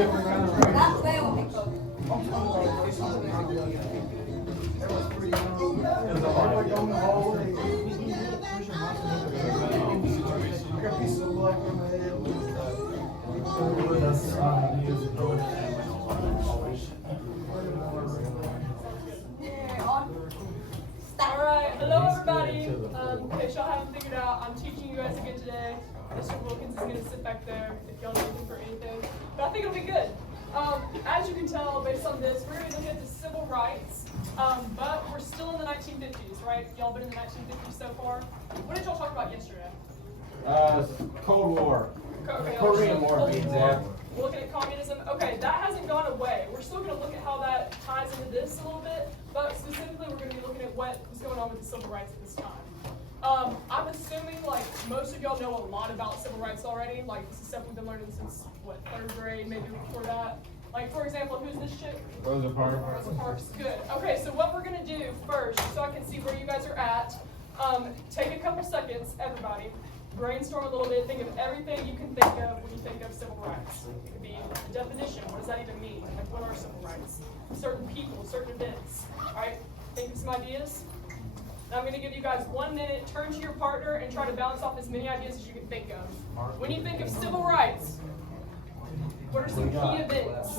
Alright, hello everybody. In case y'all haven't figured out, I'm teaching you guys again today. Mr. Wilkins is going to sit back there if y'all need him for anything. But I think it'll be good. As you can tell based on this, we're going to be looking at the civil rights, but we're still in the 1950s, right? Y'all been in the 1950s so far? What did y'all talk about yesterday? Cold War. Okay, Korean War, to be exact. We're looking at communism. Okay, that hasn't gone away. We're still going to look at how that ties into this a little bit, but specifically we're going to be looking at what was going on with the civil rights at this time. I'm assuming like most of y'all know a lot about civil rights already. Like this is stuff we've been learning since what, 3rd grade, maybe before that. Like for example, who's this chick? Rosa Parks. Rosa Parks. Good. Okay, so what we're gonna do first, so I can see where you guys are at. Take a couple seconds, everybody. Brainstorm a little bit. Think of everything you can think of when you think of civil rights. It could be the definition. What does that even mean? Like what are civil rights? Certain people, certain events. All right. Think of some ideas. I'm going to give you guys 1 minute, turn to your partner, and try to bounce off as many ideas as you can think of. When you think of civil rights, what are some key events?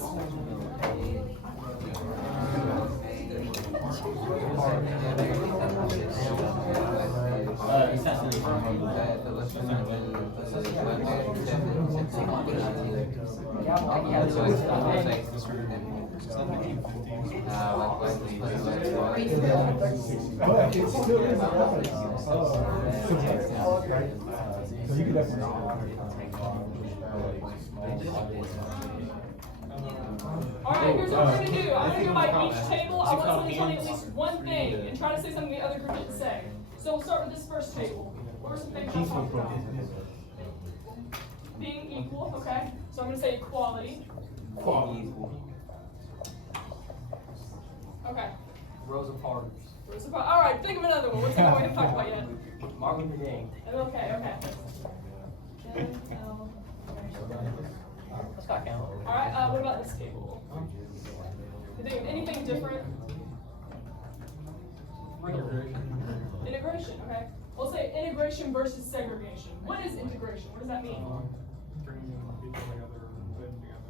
Alright, here's what we're going to do. I'm going to go by each table. I want somebody to tell me at least one thing and try to say something the other group didn't say. So we'll start with this first table. What are some things y'all talked about? Being equal, okay. So I'm going to say equality. Okay. Rosa Parks. Rosa Parks. Alright, think of another one. What's another one we haven't talked about yet? Martin Luther King. Okay, okay. That's got count. Alright, what about this table? You think of anything different? Integration, okay. We'll say integration versus segregation. What is integration? What does that mean? Bringing people together and putting together.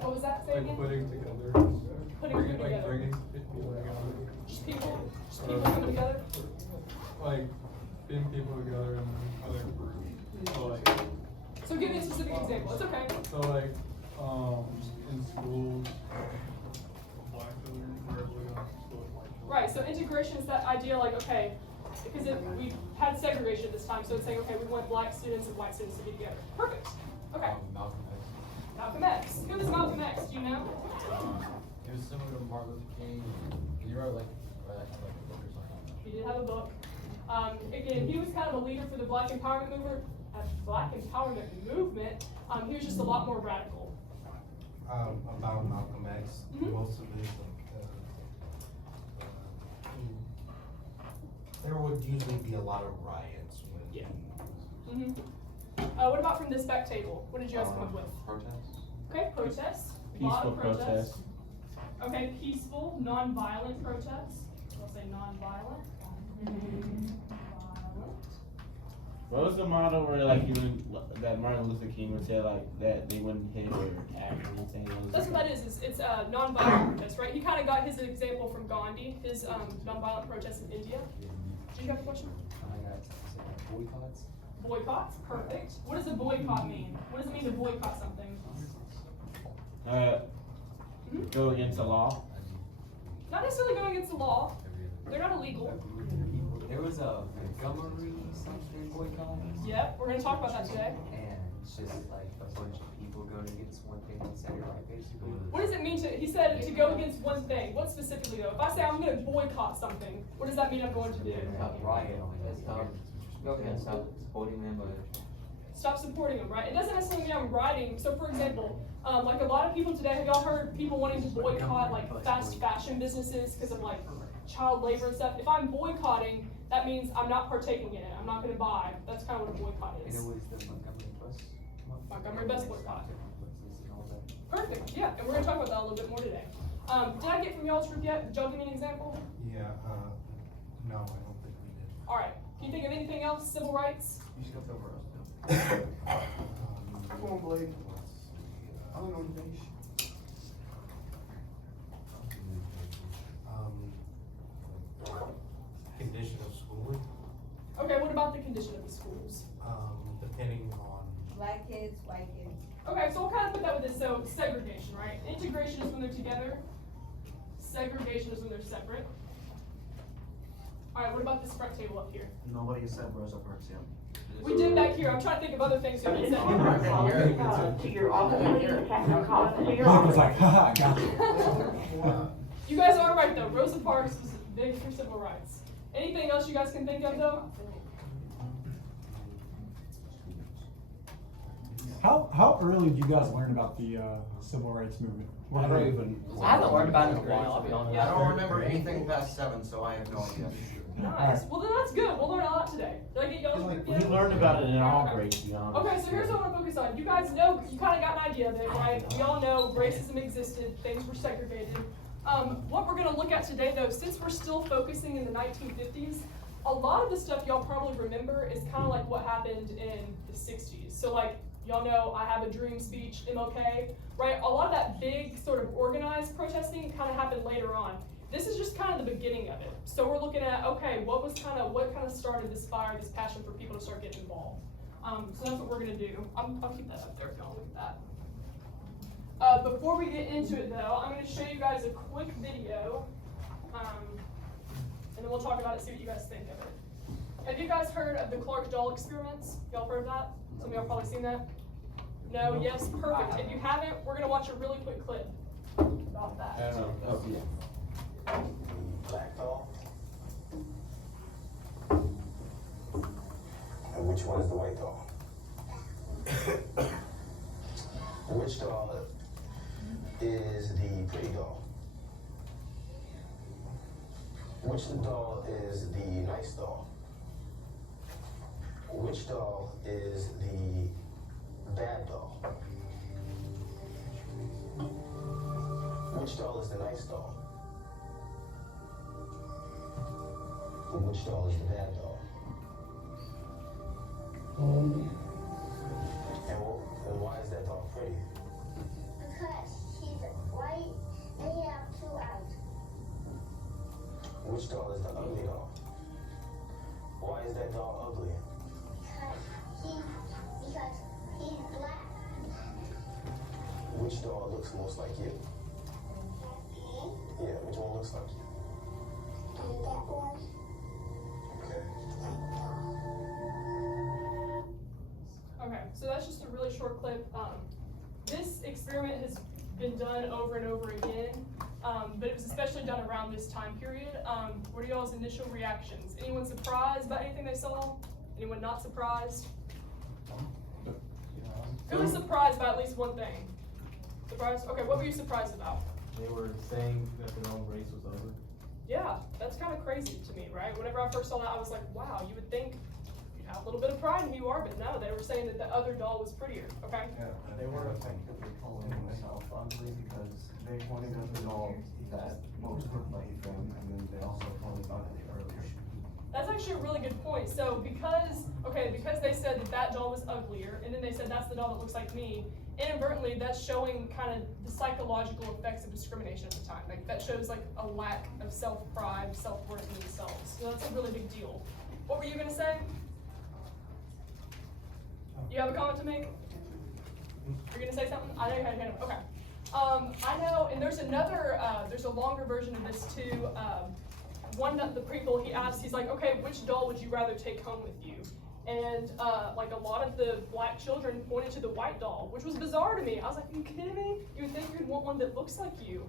What was that? Say again? Putting together. Putting who together? Bringing people together. Just people coming together? Like, being people together in other groups. So like. So give me a specific example. It's okay. So like, in schools, black children are able to go to school with white children. Right, so integration is that idea like, okay, because we've had segregation this time, so it's saying, okay, we want black students and white students to be together. Perfect. Okay. Malcolm X. Malcolm X. Who is Malcolm X? Do you know? It was similar to Martin Luther King. He wrote like a book or something. He did have a book. Again, he was kind of a leader for the Black Empowerment movement. He was just a lot more radical. About Malcolm X, most of his, there would usually be a lot of riots when. Yeah. What about from this back table? What did you guys come up with? Protests. Okay, protests. Peaceful protests. Okay, peaceful, non-violent protests. I'll say non-violent. What was the motto where like that Martin Luther King would say like that they wouldn't hit or act or anything? That's what that is. It's non-violent protest, right? He kind of got his example from Gandhi, his non-violent protests in India. Did you have a question? I got boycotts. Boycotts, perfect. What does a boycott mean? What does it mean to boycott something? Go against the law. Not necessarily going against the law. They're not illegal. There was a Montgomery something boycott. Yep, we're going to talk about that today. And it's just like a bunch of people going against one thing and saying right basically. What does it mean to, he said to go against one thing. What specifically though? If I say I'm going to boycott something, what does that mean I'm going to do? Riot. Stop supporting them, but Stop supporting them, right? It doesn't necessarily mean I'm rioting. So for example, like a lot of people today, have y'all heard people wanting to boycott like fast fashion businesses because of like child labor and stuff? If I'm boycotting, that means I'm not partaking in it. I'm not going to buy. That's kind of what a boycott is. and it was the Montgomery bus. Montgomery bus boycott. Yeah, and we're gonna talk about that a little bit more today. Did I get from y'all's group yet? Did y'all give me an example? Yeah, no, I don't think we did. All right. Can you think of anything else? Civil rights? You skipped over us too. Come on, Blake. Let's see, I don't know anything. condition of schooling, Okay, what about the condition of the schools? depending on, Black kids, white kids. Okay, so we'll kind of put that with this. So segregation, right? Integration is when they're together. Segregation is when they're separate. All right, what about this front table up here? Nobody has said Rosa Parks yet. We did back here. I'm trying to think of other things we can say. To your office, technical cost to your Mark was office. like, haha, got you. You guys are right though. Rosa Parks was big for civil rights. Anything else you guys can think of though? How early did you guys learn about the civil rights movement? I don't even. I haven't learned about it in a while, I'll be honest. I don't remember anything past 7, so I have no idea. Nice. Well then that's good. We'll learn a lot today. Did I get y'all's group We yet? learned about it in all grades, to be honest. Okay, so here's what I want to focus on. You guys know, you kind of got an idea of it, right? We all know racism existed, things were segregated. What we're going to look at today, though, since we're still focusing in the 1950s, a lot of the stuff y'all probably remember is kind of like what happened in the 60s. So, like, y'all know I Have a Dream speech, MLK, right? A lot of that big sort of organized protesting kind of happened later on. This is just kind of the beginning of it. So we're looking at, okay, what kind of started this fire, this passion for people to start getting involved. So that's what we're gonna do. I'll keep that up there if y'all look at that. Before we get into it though, I'm gonna show you guys a quick video, and then we'll talk about it, see what you guys think of it. Have you guys heard of the Clark doll experiments? Y'all heard of that? Some of y'all probably seen that? No, yes, perfect. If you haven't, we're gonna watch a really quick clip about that. Black doll? And which one is the white doll? Which doll is the pretty doll? Which doll is the nice doll? Which doll is the bad doll? Which doll is the nice doll? And which doll is the bad doll? And why is that doll pretty? Because he's white and he has 2 eyes. Which doll is the ugly doll? Why is that doll ugly? Because he's black. Which doll looks most like you? Yeah, which one looks like you? And that one. Okay, so that's just a really short clip. This experiment has been done over and over again, but it was especially done around this time period. What are y'all's initial reactions? Anyone surprised by anything they saw? Anyone not surprised? Who was surprised by at least one thing? Surprised? Okay, what were you surprised about? They were saying that their own race was over. Yeah, that's kind of crazy to me, right? Whenever I first saw that, I was like, wow, you would think you'd have a little bit of pride in who you are, but no, they were saying that the other doll was prettier, okay? Yeah, they were effectively calling themselves ugly because they wanted a doll that most looked like them, and then they also called it ugly earlier. That's actually a really good point. So because they said that doll was uglier, and then they said that's the doll that looks like me, inadvertently that's showing kind of the psychological effects of discrimination at the time. Like that shows like a lack of self-pride, self-worth in themselves. So that's a really big deal. What were you gonna say? You have a comment to make? You're gonna say something? I know you had your hand up. Okay. I know, and there's another, there's a longer version of this too. One of the people he asked, he's like, okay, which doll would you rather take home with you? And like a lot of the black children pointed to the white doll, which was bizarre to me. I was like, are you kidding me? You would think you'd want one that looks like you.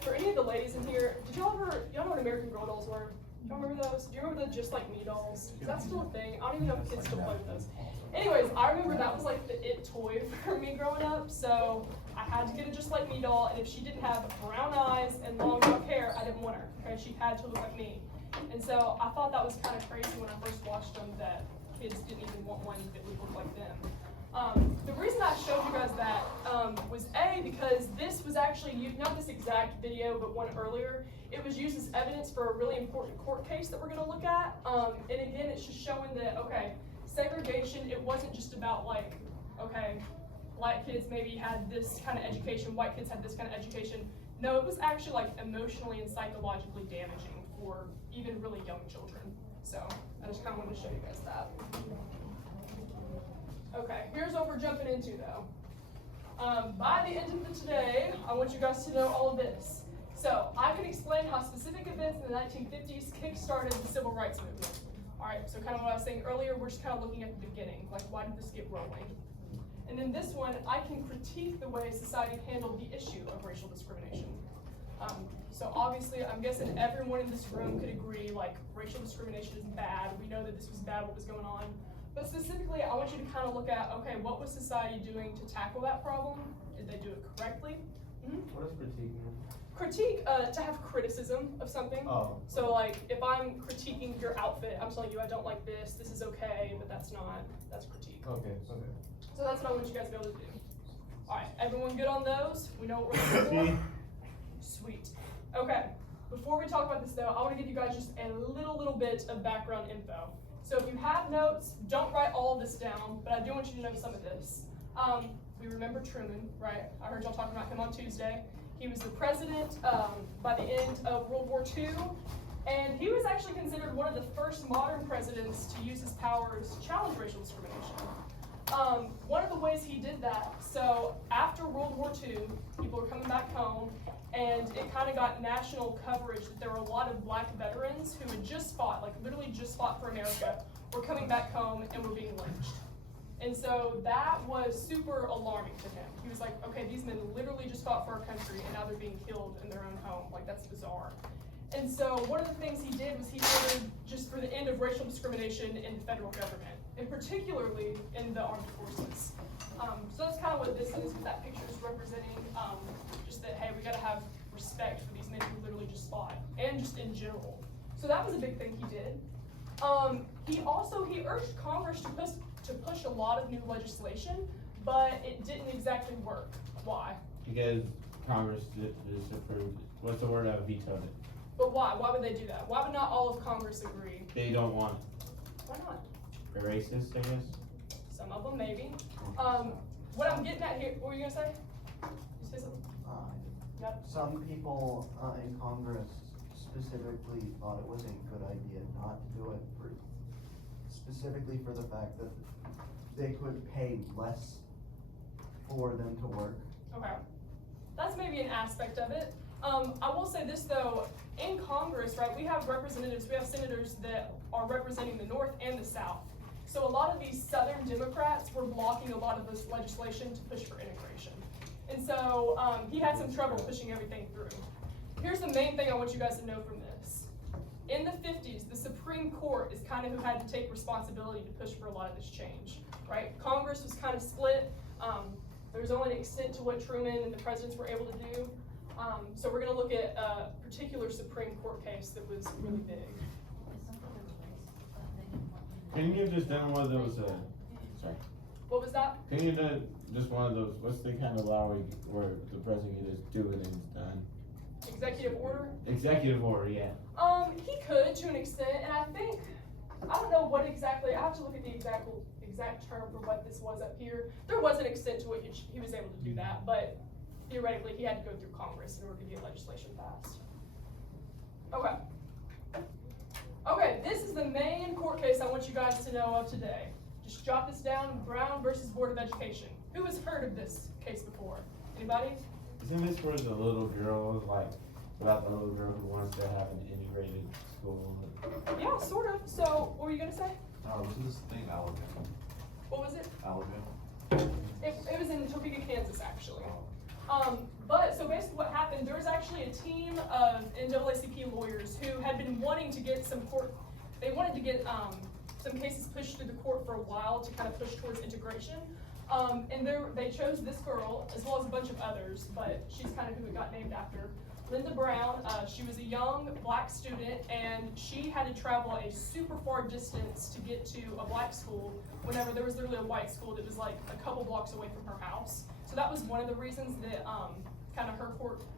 For any of the ladies in here, y'all know what American Girl dolls were? Do you remember those? Do you remember the Just Like Me dolls? Is that still a thing? I don't even know if kids still play with those. Anyways, I remember that was like the it toy for me growing up, so I had to get a Just Like Me doll, and if she didn't have brown eyes and long dark hair, I didn't want her, okay? She had to look like me. And so I thought that was kind of crazy when I first watched them, that kids didn't even want one that would look like them. The reason I showed you guys that was not this exact video, but one earlier, it was used as evidence for a really important court case that we're gonna look at. And again, it's just showing that, okay, segregation, it wasn't just about like, okay, black kids maybe had this kind of education, white kids had this kind of education. No, it was actually like emotionally and psychologically damaging for even really young children. So I just kind of wanted to show you guys that. Okay, here's what we're jumping into though. By the end of today, I want you guys to know all of this. So I can explain how specific events in the 1950s kick-started the civil rights movement. All right, so kind of what I was saying earlier, we're just kind of looking at the beginning, like why did this get rolling? And then this one, I can critique the way society handled the issue of racial discrimination. So obviously, I'm guessing everyone in this room could agree, like, racial discrimination is bad. We know that this was bad, what was going on. But specifically, I want you to kind of look at, okay, what was society doing to tackle that problem? Did they do it correctly? What is critiquing? Critique, to have criticism of something. Oh. So like, if I'm critiquing your outfit, I'm telling you I don't like this is okay, but that's not, that's critique. Okay. So that's what I want you guys to be able to do. All right, everyone good on those? We know what we're looking for? Sweet. Okay, before we talk about this though, I want to give you guys just a little bit of background info. So if you have notes, don't write all of this down, but I do want you to know some of this. We remember Truman, right? I heard y'all talking about him on Tuesday. He was the president by the end of World War II, and he was actually considered one of the first modern presidents to use his powers to challenge racial discrimination. One of the ways he did that, so after World War II, people were coming back home, and it kind of got national coverage that there were a lot of black veterans who had just fought, like literally just fought for America, were coming back home and were being lynched. And so that was super alarming to him. He was like, okay, these men literally just fought for our country and now they're being killed in their own home. Like, that's bizarre. And so one of the things he did was he ordered just for the end of racial discrimination in the federal government, and particularly in the armed forces. So that's kind of what this is, that picture is representing, just that, hey, we gotta have respect for these men who literally just fought, and just in general. So that was a big thing he did. He urged Congress to push a lot of new legislation, but it didn't exactly work. Why? Because Congress disapproved. What's the word? Vetoed it. But why? Why would they do that? Why would not all of Congress agree? They don't want it. Why not? They're racist, I guess. Some of them maybe. What I'm getting at here, what were you gonna say? You say something? Yep. Some people in Congress specifically thought it was a good idea not to do it, specifically for the fact that they could pay less for them to work. Okay. That's maybe an aspect of it. I will say this though, in Congress, right, we have representatives, we have senators that are representing the North and the South. So a lot of these Southern Democrats were blocking a lot of this legislation to push for integration. And so he had some trouble pushing everything through. Here's the main thing I want you guys to know from this. In the 50s, the Supreme Court is kind of who had to take responsibility to push for a lot of this change, right? Congress was kind of split. There was only an extent to what Truman and the presidents were able to do. So we're gonna look at a particular Supreme Court case that was really big. Can you have just done one of those, sorry. What was that? Can you do just one of those, what's the kind of law where the president can just do it and it's done? Executive order? Executive order, yeah. He could to an extent, and I think, I don't know what exactly, I have to look at the exact term for what this was up here. There was an extent to which he was able to do that, but theoretically he had to go through Congress in order to get legislation passed. Okay. Okay, this is the main court case I want you guys to know of today. Just jot this down, Brown versus Board of Education. Who has heard of this case before? Anybody? Isn't this where the little girl was like, about the little girl who wants to have an integrated school? Yeah, sort of. So, what were you gonna say? Wasn't this thing Alabama? What was it? Alabama? It was in Topeka, Kansas, actually. But so basically what happened, there was actually a team of NAACP lawyers who had been wanting to get some they wanted to get some cases pushed through the court for a while to kind of push towards integration. And they chose this girl, as well as a bunch of others, but she's kind of who it got named after. Linda Brown, she was a young black student, and she had to travel a super far distance to get to a black school whenever there was literally a white school that was like a couple blocks away from her house. So that was one of the reasons that kind of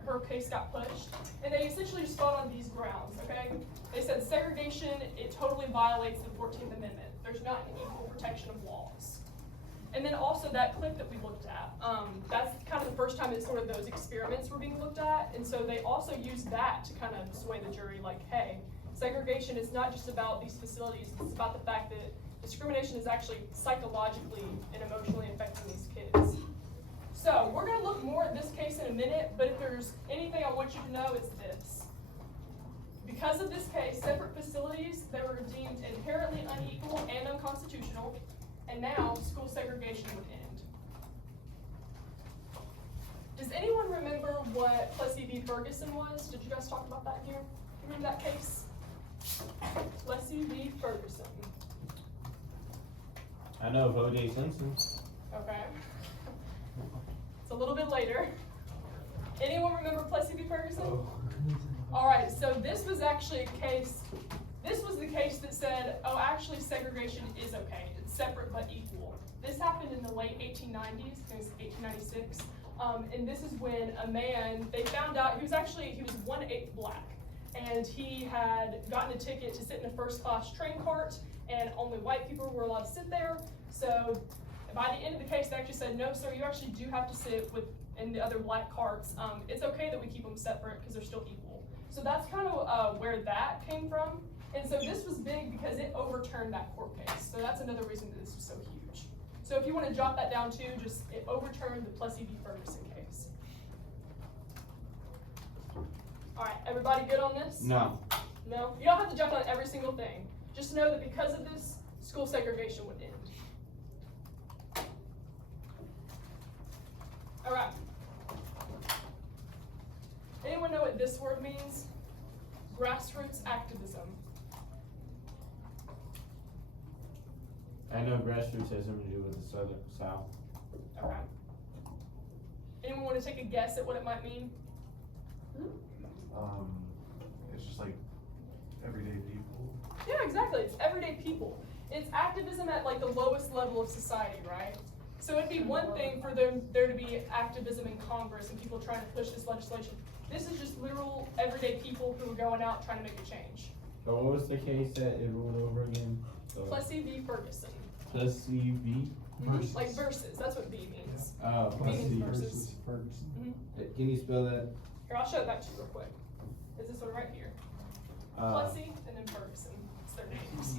her case got pushed. And they essentially just fought on these grounds, okay? They said segregation, it totally violates the 14th Amendment. There's not an equal protection of laws. And then also that clip that we looked at, that's kind of the first time that sort of those experiments were being looked at. And so they also used that to kind of sway the jury, like, hey, segregation is not just about these facilities, it's about the fact that discrimination is actually psychologically and emotionally affecting these kids. So we're gonna look more at this case in a minute, but if there's anything I want you to know, it's this. Because of this case, separate facilities, they were deemed inherently unequal and unconstitutional, and now school segregation would end. Does anyone remember what Plessy v. Ferguson was? Did you guys talk about that here? Remember that case? Plessy v. Ferguson. I know of O.J. Simpson. Okay. It's a little bit later. Anyone remember Plessy v. Ferguson? All right, so this was actually a case, this was the case that said, oh, actually segregation is okay. It's separate but equal. This happened in the late 1890s, I think it was 1896. And this is when a man, they found out, he was 1/8 black. And he had gotten a ticket to sit in a first class train cart, and only white people were allowed to sit there. So by the end of the case, they actually said, no, sir, you actually do have to sit in the other black carts. It's okay that we keep them separate because they're still equal. So that's kind of where that came from. And so this was big because it overturned that court case. So that's another reason that this was so huge. So if you want to jot that down too, just it overturned the Plessy v. Ferguson case. All right, everybody good on this? No. No? You don't have to jump on every single thing. Just know that because of this, school segregation would end. All right. Anyone know what this word means? Grassroots activism. I know grassroots has something to do with the South. Okay. Anyone want to take a guess at what it might mean? It's just like everyday people. Yeah, exactly. It's everyday people. It's activism at like the lowest level of society, right? So it'd be one thing for there to be activism in Congress and people trying to push this legislation. This is just literal everyday people who are going out trying to make a change. But what was the case that it ruled over again? So, Plessy v. Ferguson. Plessy v. Versus. Like versus, that's what V means. Oh, V means Plessy versus. versus Ferguson. Can you spell that? Here, I'll show it back to you real quick. Is this one right here? Plessy and then Ferguson. It's their names.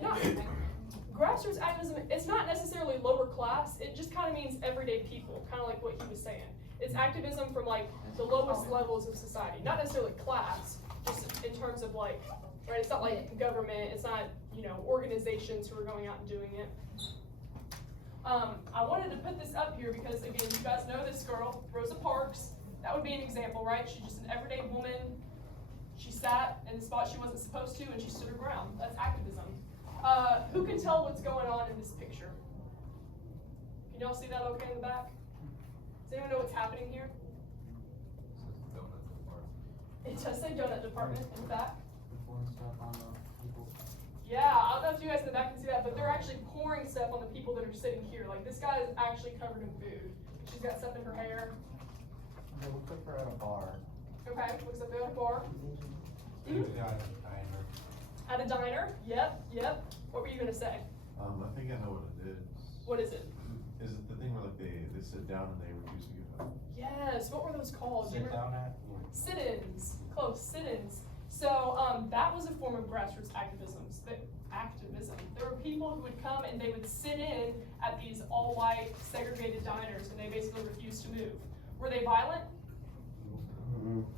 No. Grassroots activism, it's not necessarily lower class, it just kind of means everyday people, kind of like what he was saying. It's activism from like the lowest levels of society, not necessarily class, just in terms of like, right, it's not like government, it's not, organizations who are going out and doing it. I wanted to put this up here because again, you guys know this girl, Rosa Parks, that would be an example, right? She's just an everyday woman. She sat in the spot she wasn't supposed to and she stood her ground. That's activism. Who can tell what's going on in this picture? Can y'all see that okay in the back? Does anyone know what's happening here? It does say donut department in the back. Yeah, I don't know if you guys in the back can see that, but they're actually pouring stuff on the people that are sitting here. Like this guy is actually covered in food. She's got stuff in her hair. It looks like they're at a bar. Okay, looks like they're at a bar. At a diner? Yep. What were you gonna say? I think I know what it is. What is it? Is it the thing where like they sit down and they refuse to get up? Yes, what were those called? Sit down at? Sit-ins. Close, sit-ins. So that was a form of grassroots activism. There were people who would come and they would sit in at these all-white segregated diners and they basically refused to move. Were they violent?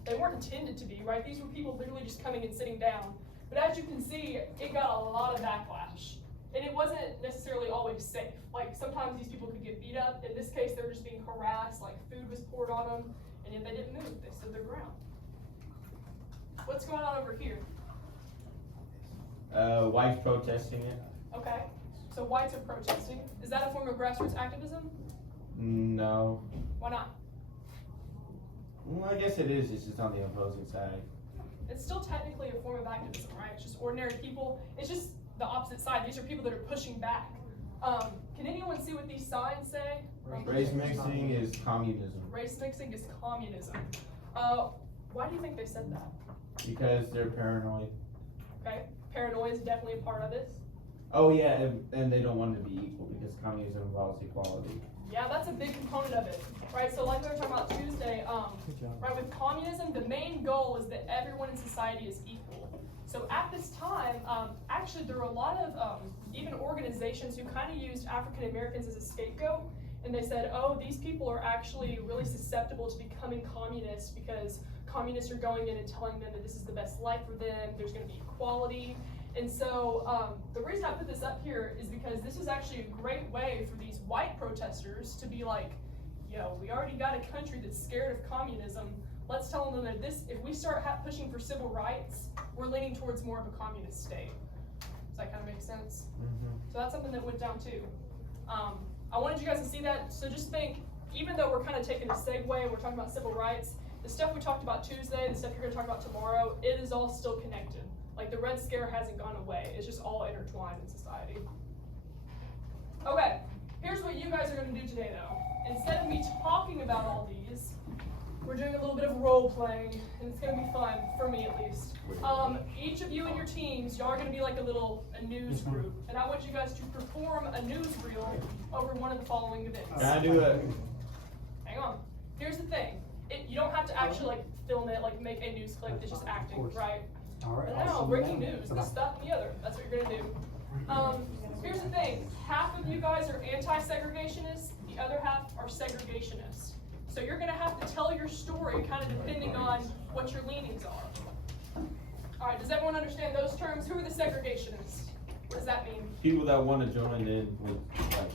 They weren't intended to be, right? These were people literally just coming and sitting down. But as you can see, it got a lot of backlash. And it wasn't necessarily always safe. Like sometimes these people could get beat up. In this case, they were just being harassed, like food was poured on them, and yet they didn't move, they stood their ground. What's going on over here? Whites protesting it. Okay, so whites are protesting. Is that a form of grassroots activism? No. Why not? Well, I guess it is. It's just on the opposing side. It's still technically a form of activism, right? It's just ordinary people. It's just the opposite side. These are people that are pushing back. Can anyone see what these signs say? Race mixing is communism. Race mixing is communism. Why do you think they said that? Because they're paranoid. Okay, paranoia is definitely a part of it. Oh yeah, and they don't want to be equal because communism involves equality. Yeah, that's a big component of it, right? So like we were talking about Tuesday, right, with communism, the main goal is that everyone in society is equal. So at this time, actually there were a lot of even organizations who kind of used African Americans as a scapegoat, and they said, oh, these people are actually really susceptible to becoming communists because communists are going in and telling them that this is the best life for them, there's going to be equality. And so the reason I put this up here is because this is actually a great way for these white protesters to be like, yo, we already got a country that's scared of communism. Let's tell them that if we start pushing for civil rights, we're leaning towards more of a communist state. Does that kind of make sense? Mm-hmm. So that's something that went down too. I wanted you guys to see that. So just think, even though we're kind of taking a segue, we're talking about civil rights, the stuff we talked about Tuesday, the stuff you're going to talk about tomorrow, it is all still connected. Like the Red Scare hasn't gone away. It's just all intertwined in society. Okay, here's what you guys are going to do today though. Instead of me talking about all these, we're doing a little bit of role playing, and it's going to be fun, for me at least. Each of you and your teams, y'all are going to be like a news group, and I want you guys to perform a newsreel over one of the following events. Can I do it? Hang on. Here's the thing. You don't have to actually like film it, like make a news clip. It's just acting, right? All right. No, breaking news. This, that, and the other. That's what you're gonna do. Here's the thing. Half of you guys are anti-segregationists. The other half are segregationists. So you're gonna have to tell your story kind of depending on what your leanings are. All right. Does everyone understand those terms? Who are the segregationists? What does that mean? People that want to join in with like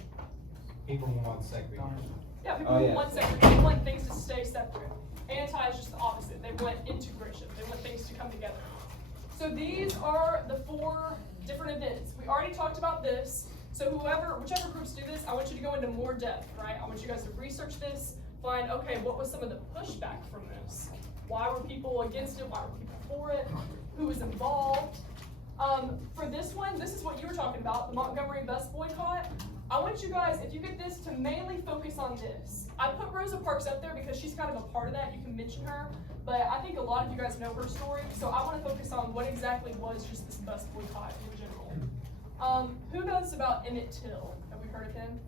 People who want segregation. Yeah, people Oh, who yeah. want segregation, want things to stay separate. Anti is just the opposite. They want integration. They want things to come together. So these are the 4 different events. We already talked about this. So whichever groups do this, I want you to go into more depth, right? I want you guys to research this, find, okay, what was some of the pushback from this? Why were people against it? Why were people for it? Who was involved? For this one, this is what you were talking about, the Montgomery bus boycott. I want you guys, if you get this, to mainly focus on this. I put Rosa Parks up there because she's kind of a part of that. You can mention her, but I think a lot of you guys know her story, so I want to focus on what exactly was just this bus boycott in general. Who knows about Emmett Till? Have we heard of him?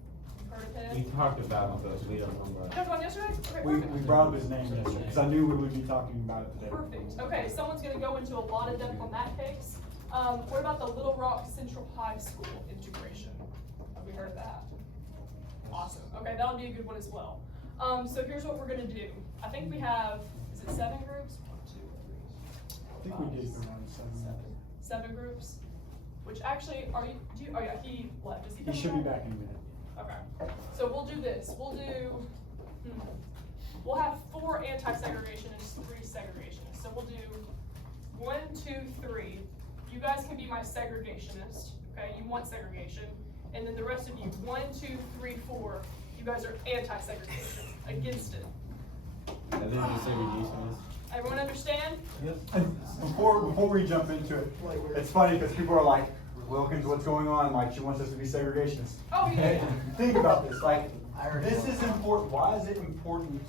Heard of we him? talked about it, but we don't know You about talked about him yesterday? Okay, We perfect. brought up his name yesterday, because I knew we would be talking about it today. Perfect. Okay, someone's going to go into a lot of depth on that case. What about the Little Rock Central High School integration? Have we heard of that? Awesome. Okay, that'll be a good one as well. So here's what we're going to do. I think we have, is it 7 groups? 1, 2, 3. I think we did around 7. 7 groups. Which actually, oh yeah, he left. Is he He coming should be back? back in a minute. Okay. So we'll do this. We'll have 4 anti-segregationists, 3 segregationists. So we'll do 1, 2, 3. You guys can be my segregationist. Okay, you want segregation. And then the rest of you, 1, 2, 3, 4, you guys are anti-segregation, against it. And then the segregationists. Everyone understand? And before we jump into it, it's funny because people are like, Wilkins, what's going on? Like, she wants us to be segregationists. Oh, yeah, yeah. Think about this. Like, this is important. Why is it important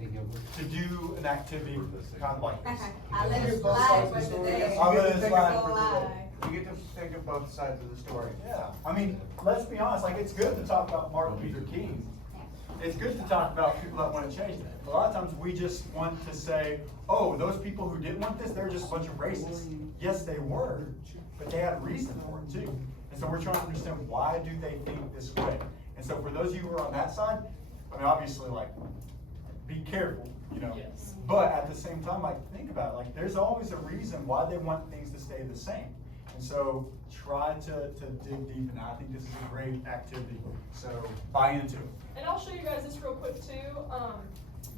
to do an activity kind of like this? I let it slide for today. I'll let it slide Go for today. live. You get to think of both sides of the story. Yeah, I mean, let's be honest, like, it's good to talk about Martin Luther King. It's good to talk about people that want to change that. A lot of times we just want to say, oh, those people who didn't want this, they're just a bunch of racists. Yes, they were, but they had a reason for it too. And so we're trying to understand, why do they think this way? And so for those of you who are on that side, I mean, obviously, like, be careful, you know. Yes. But at the same time, like, think about it. Like, there's always a reason why they want things to stay the same. And so try to dig deep in that. I think this is a great activity. So buy into it. And I'll show you guys this real quick too.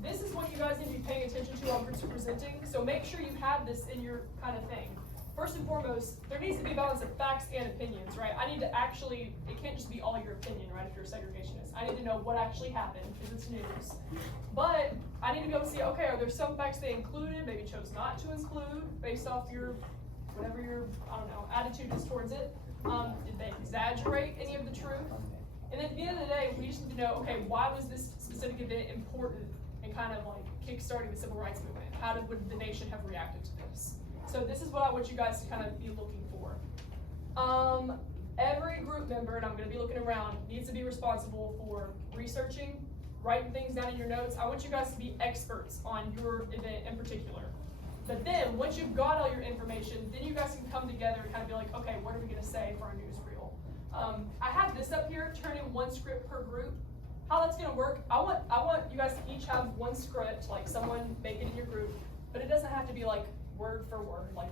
This is what you guys need to be paying attention to while groups are presenting. So make sure you have this in your kind of thing. First and foremost, there needs to be a balance of facts and opinions, right? I need to actually, it can't just be all your opinion, right, if you're a segregationist. I need to know what actually happened, because it's news. But I need to be able to see, okay, are there some facts they included, maybe chose not to include, based off your, whatever your, I don't know, attitude is towards it. Did they exaggerate any of the truth? And then the end of the day, we just need to know, okay, why was this specific event important and kind of like kickstarting the civil rights movement? Would the nation have reacted to this? So this is what I want you guys to kind of be looking for. Every group member, and I'm gonna be looking around, needs to be responsible for researching, writing things down in your notes. I want you guys to be experts on your event in particular. But then, once you've got all your information, then you guys can come together and kind of be like, okay, what are we gonna say for our newsreel? I have this up here, turn in one script per group. How that's gonna work, I want you guys to each have one script, like someone make it in your group, but it doesn't have to be like word for word, like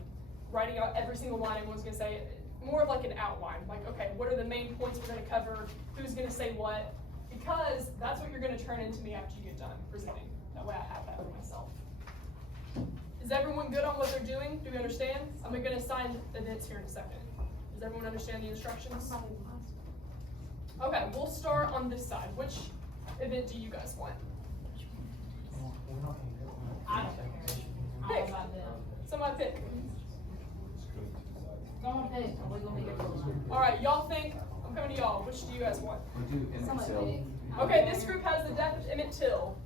writing out every single line everyone's gonna say. More of like an outline, like, okay, what are the main points we're gonna cover, who's gonna say what, because that's what you're gonna turn into me after you get done presenting. That way I have that for myself. Is everyone good on what they're doing? Do we understand? I'm gonna assign events here in a second. Does everyone understand the instructions? Okay, we'll start on this side. Which event do you guys want? Pick. Somebody pick. All right, y'all think, I'm coming to y'all, which do you guys want? Okay, this group has the death of Emmett Till.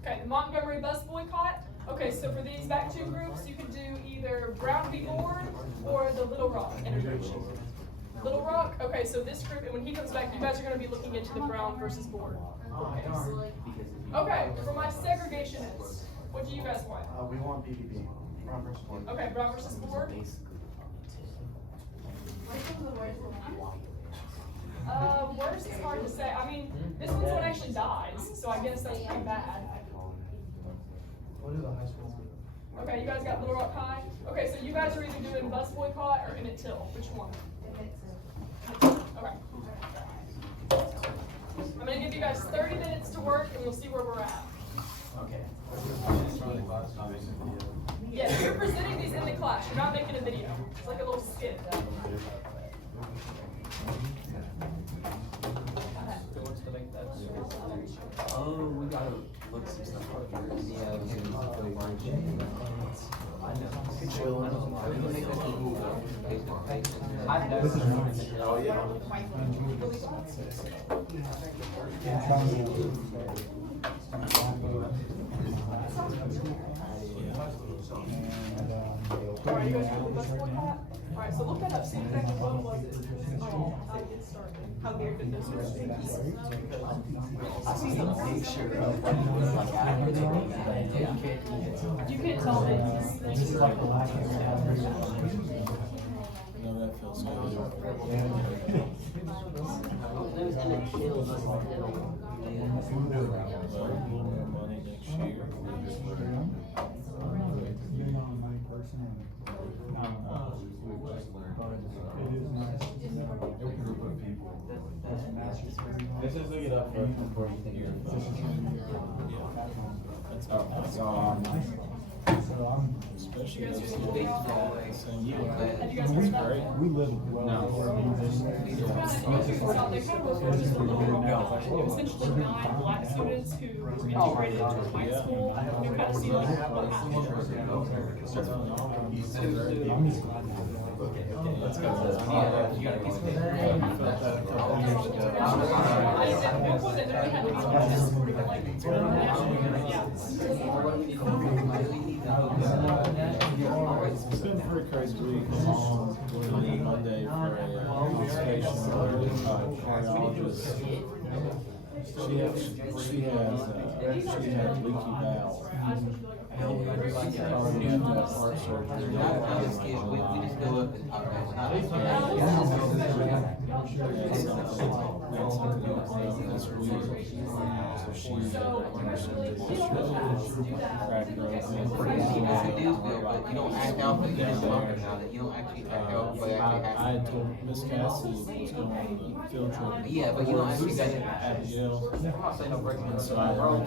Okay, the Montgomery bus boycott. Okay, so for these back two groups, you can do either Brown v. Board or the Little Rock integration. Little Rock, okay, so this group, and when he comes back, you guys are going to be looking into the Brown versus Board. Okay, for my segregationists, what do you guys want? We want BBB, Brown versus Board. Okay, Brown versus Board. Worst is hard to say. I mean, this one's what actually dies, so I guess that's pretty bad. What are the high schools? Okay, you guys got Little Rock High? Okay, so you guys are either doing bus boycott or Emmett Till. Which one? Okay. I'm gonna give you guys 30 minutes to work and we'll see where we're at. Okay. Yes, you're presenting these in the class. You're not making a video. It's like a little skit. Oh, we gotta look some stuff up here. Yeah, we can go line check. I know. We can make this move. I've never. Oh, yeah. Alright, you guys ready for bus boycott? Alright, so look that up. See exactly what was it. How to get started. How weird did this was. I see a picture of what it was like after the You can't tell that these things are like No, that feels money next year. Let's just look it up first before you think you're Especially You guys this doing year. anything else? Same Have you guys heard about it? We live well. They kind of refer to this as Little Rock. Essentially 9 black students who were integrated into a white school. You kind of see like what happened. Let's go. It's been a pretty crazy week. On Monday for a station cardiologist. She had leaky valve. We just go up and talk about I had told Miss Cassie was going on the field trip. Yeah, but you don't actually got it. At Yale. And so I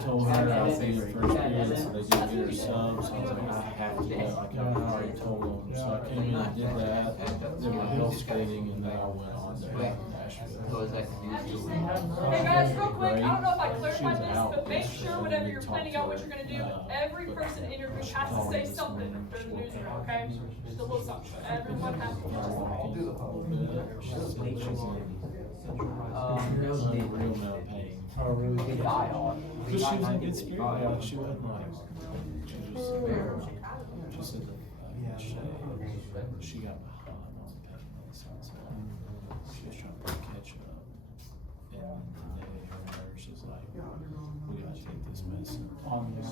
told her I was in the first period, so they didn't get her subs. So I was like, I have to go. Like I already told them. So I came in and did that. They were health screening, and then I went on there. Hey guys, real quick, I don't know if I clarified this, but make sure whenever you're planning out what you're gonna do, every person in your group has to say something for the newsroom, okay? Just a little something. Everyone has to do something. real amount of pain. Oh, really? He died on. Because she was in good spirit, like, she wasn't like, she said that, she got behind on pain medicine, so she was trying to catch up. And then her nurse was like, we gotta take this medicine. On this,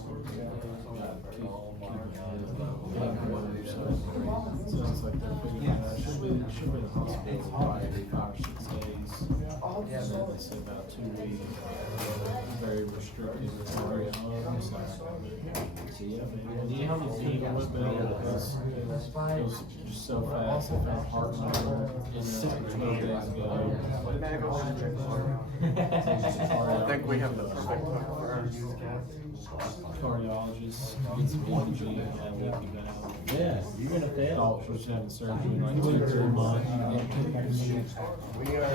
so it's like they're figuring out, she'll be in the hospital for like 5 or 6 days. And then they said about 2 weeks, very restricted recovery at home. It's like, so yeah, man, even went better because it was just so fast. I found heart monitor in 12 days ago. I think we have the perfect hook for our newscast. Cardiologist, gets me EKG, had leaky valve. Yeah, you're gonna fail. Thought she was having surgery in like 2 or 3 months. We are.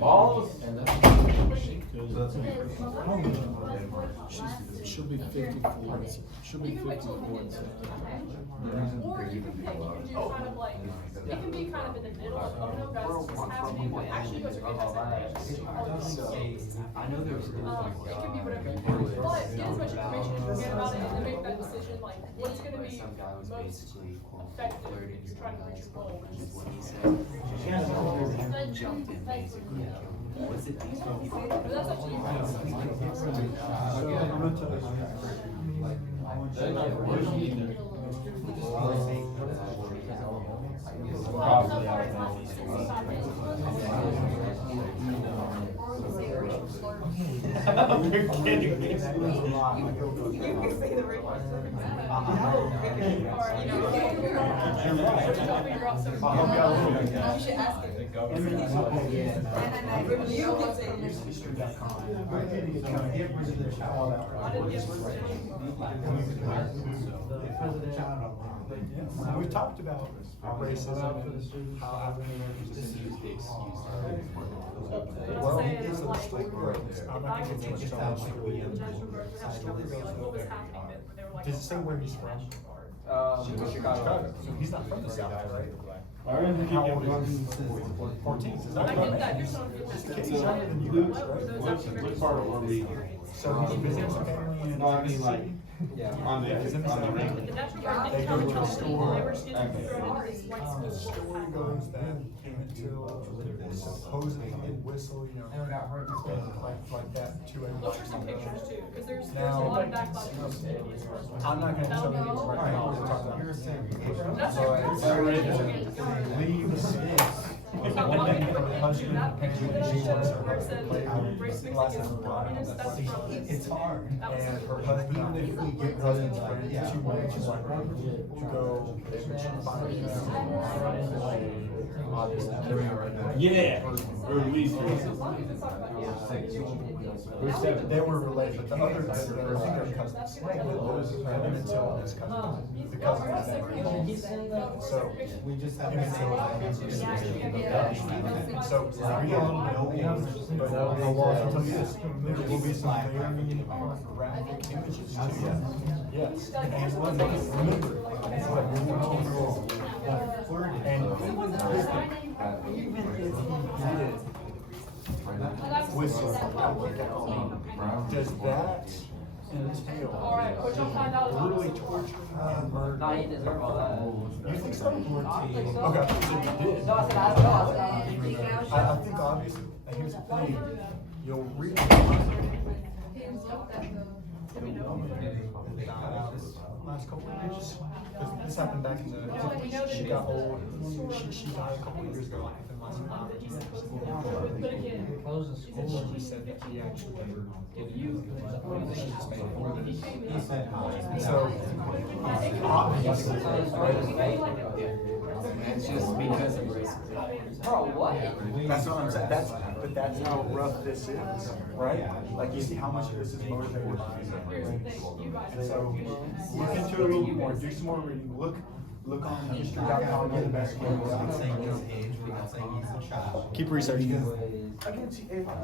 Balls? And that's she could. She'll be 54. She'll be 54 in September. Or you can pick, you can do kind of like, it can be kind of in the middle, oh no, guys, this is happening, but actually go to get that I know there's. it can be whatever you want, but get as much information as you can about it, and then make that decision, like, what's gonna be most effective if you're trying to reach your goal, which is. Was it these But that's up to you guys. Probably out You're kidding me. We talked about racism and how African Americans are used the excuse. Well, it's a story goes. I'm not gonna get too much on the story goes. Does it say where he's from? Chicago. So he's not from the South, right? How old is he? 14. Is that I right? get that, here's something. He's younger than you guys, right? Which part of Orly? So he's visiting some family in. No, I mean like, Yeah. on the, He's in the on the South. ring. The natural guard They didn't go come to to a the store. they were just getting thrown into this white The school. story goes that he came into supposedly did whistle, you know, like that to Look everybody. for some pictures too, because there's a lot of backlash from the community as far as. I'm not gonna tell you this right now, we're talking about. That's So your it's picture. leaves That one thing for picture husband that and picture that I she showed wants her where it husband said to play out race mixing last is name communist, that's from this. It's hard. That was And her something. husband, if we get husband's friend, she wants to like, go, they should find Yeah, or at least. They were related, but the other, I think they're cousins. Him and Till is cousins. The cousin is that. So, We just have. him and Till. So, we get a little bit older, but I will also tell you this, there will be some very graphic images too. Yes, and remember, it's like 14-year-old flirting. And whistle, does that entail Alright, which I'll find out about. brutally torturing and murder? No, you deserve all that. You think so? Okay, so you did. No, I said I don't know. I think obviously, and here's the thing, you'll read. Last couple of years, this happened back in the, she got old, she died a couple of years ago. But again, She said that he actually, if you. so, obviously, It's just because of racism. Bro, what? that's what I'm saying, but that's how rough this is, right? Like, you see how much of this is motivated by and so, look into it a little more, do some more reading, look on history.com, get the best one. Keep researching. Again, see, We gotta,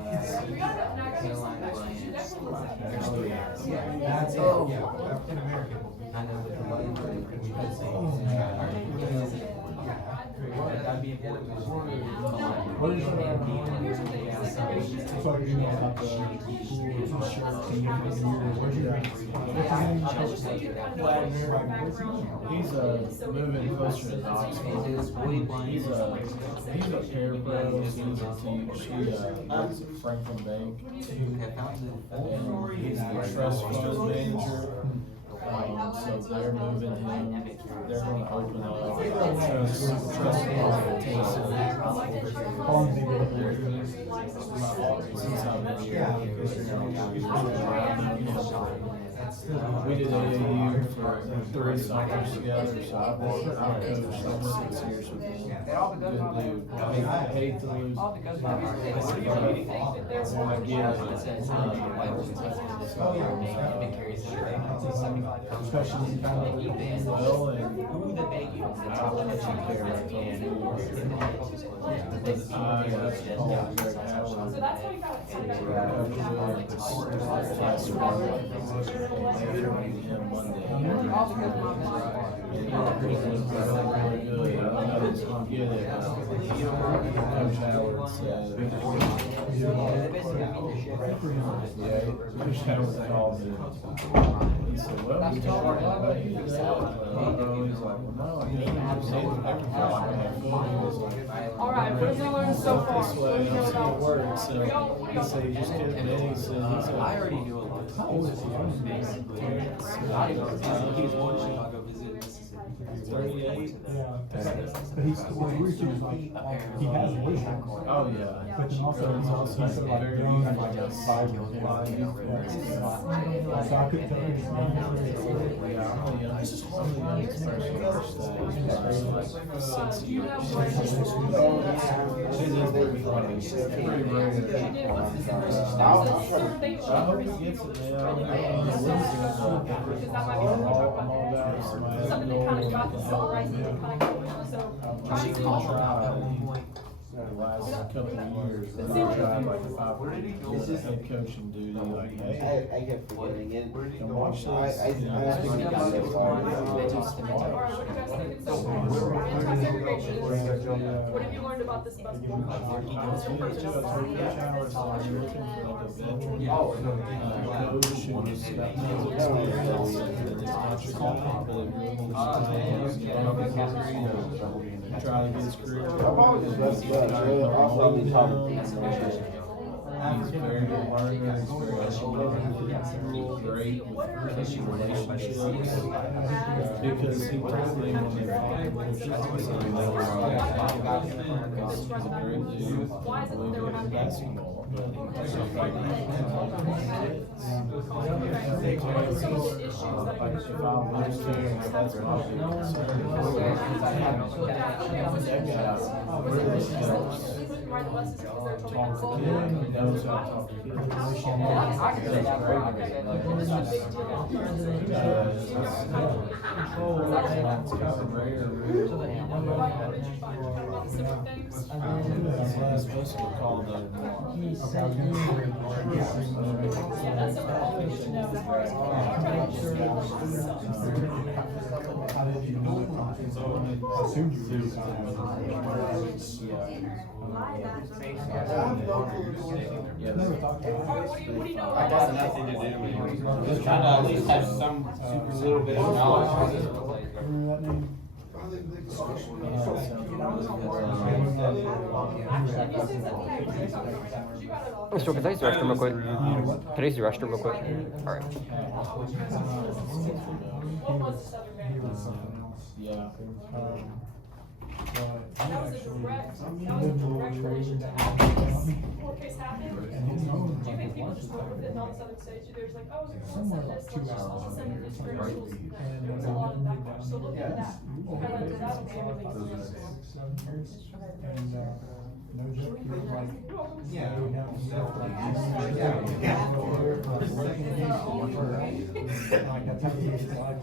now I gotta do some questions, you definitely listen. That's it, yeah, African American. I know that the That'd be important. Where's your, talking about the t-shirts and where's your, he's moving closer to Knoxville. He's a parapro, he's a teach, he works at Franklin Bank. And he's the trust fund manager. So they're moving him, they're gonna open up trust fund since I've been here. We did AAU for 3 summers together, so I've coached almost 6 years with him. Good dude. I hate to lose. I get it. Especially well, and I don't let you care. So that's how you got it. Coach Howard said, Coach Howard called me. He said, well, we talked about that. He's like, well, no, I didn't have to say that every time I have food. All right, what have we learned so far? This way, I see it works. So he said, just get it. He said, I already knew a lot. how old is he? I don't know. He was born in Chicago, visited Mississippi. 38. Yeah, but he's, well, we're just like, he has vision. Oh, yeah. But then also, he's like grown like 5 or 10. So I couldn't tell you his name. Yeah, I'm the youngest person like 6 years. I hope he gets it, man. Something that kind of got the civil rights movement kind of going, so trying to. The last couple of years, I tried like 5 head coaching duty, like, hey, I kept forgetting it. come watch this. I think you got it. Alright, what do you guys think? So, anti-segregation, what have you learned about this bus board? What's your purpose? Coach who was got no experience in this country, but it really try to get his career. He's very good learner, he's very great with relationships. Because he told me when they fought, he's a great dude. Why is it that they were having basketball? the issues that are If I lose to him, that's my big concern. ride the buses because they're totally Talk to him, he knows how to talk to kids. He's supposed to call them. What do you know I got nothing to do with it. Just trying to at least have some little bit of knowledge. Remember that name? So can I use the restroom real quick? Can I use the restroom real quick? Alright. He was something else. Yeah. That was a direct relation to how this court case happened. Do you think people just went with it and all of a sudden stage, there's like, oh, let's send this, let's just all send it this racials. There was a lot of backlash, so look at that. Kind of that will be everything. 7 years. And, no joke, he was like, Yeah. Like, that's how he was like,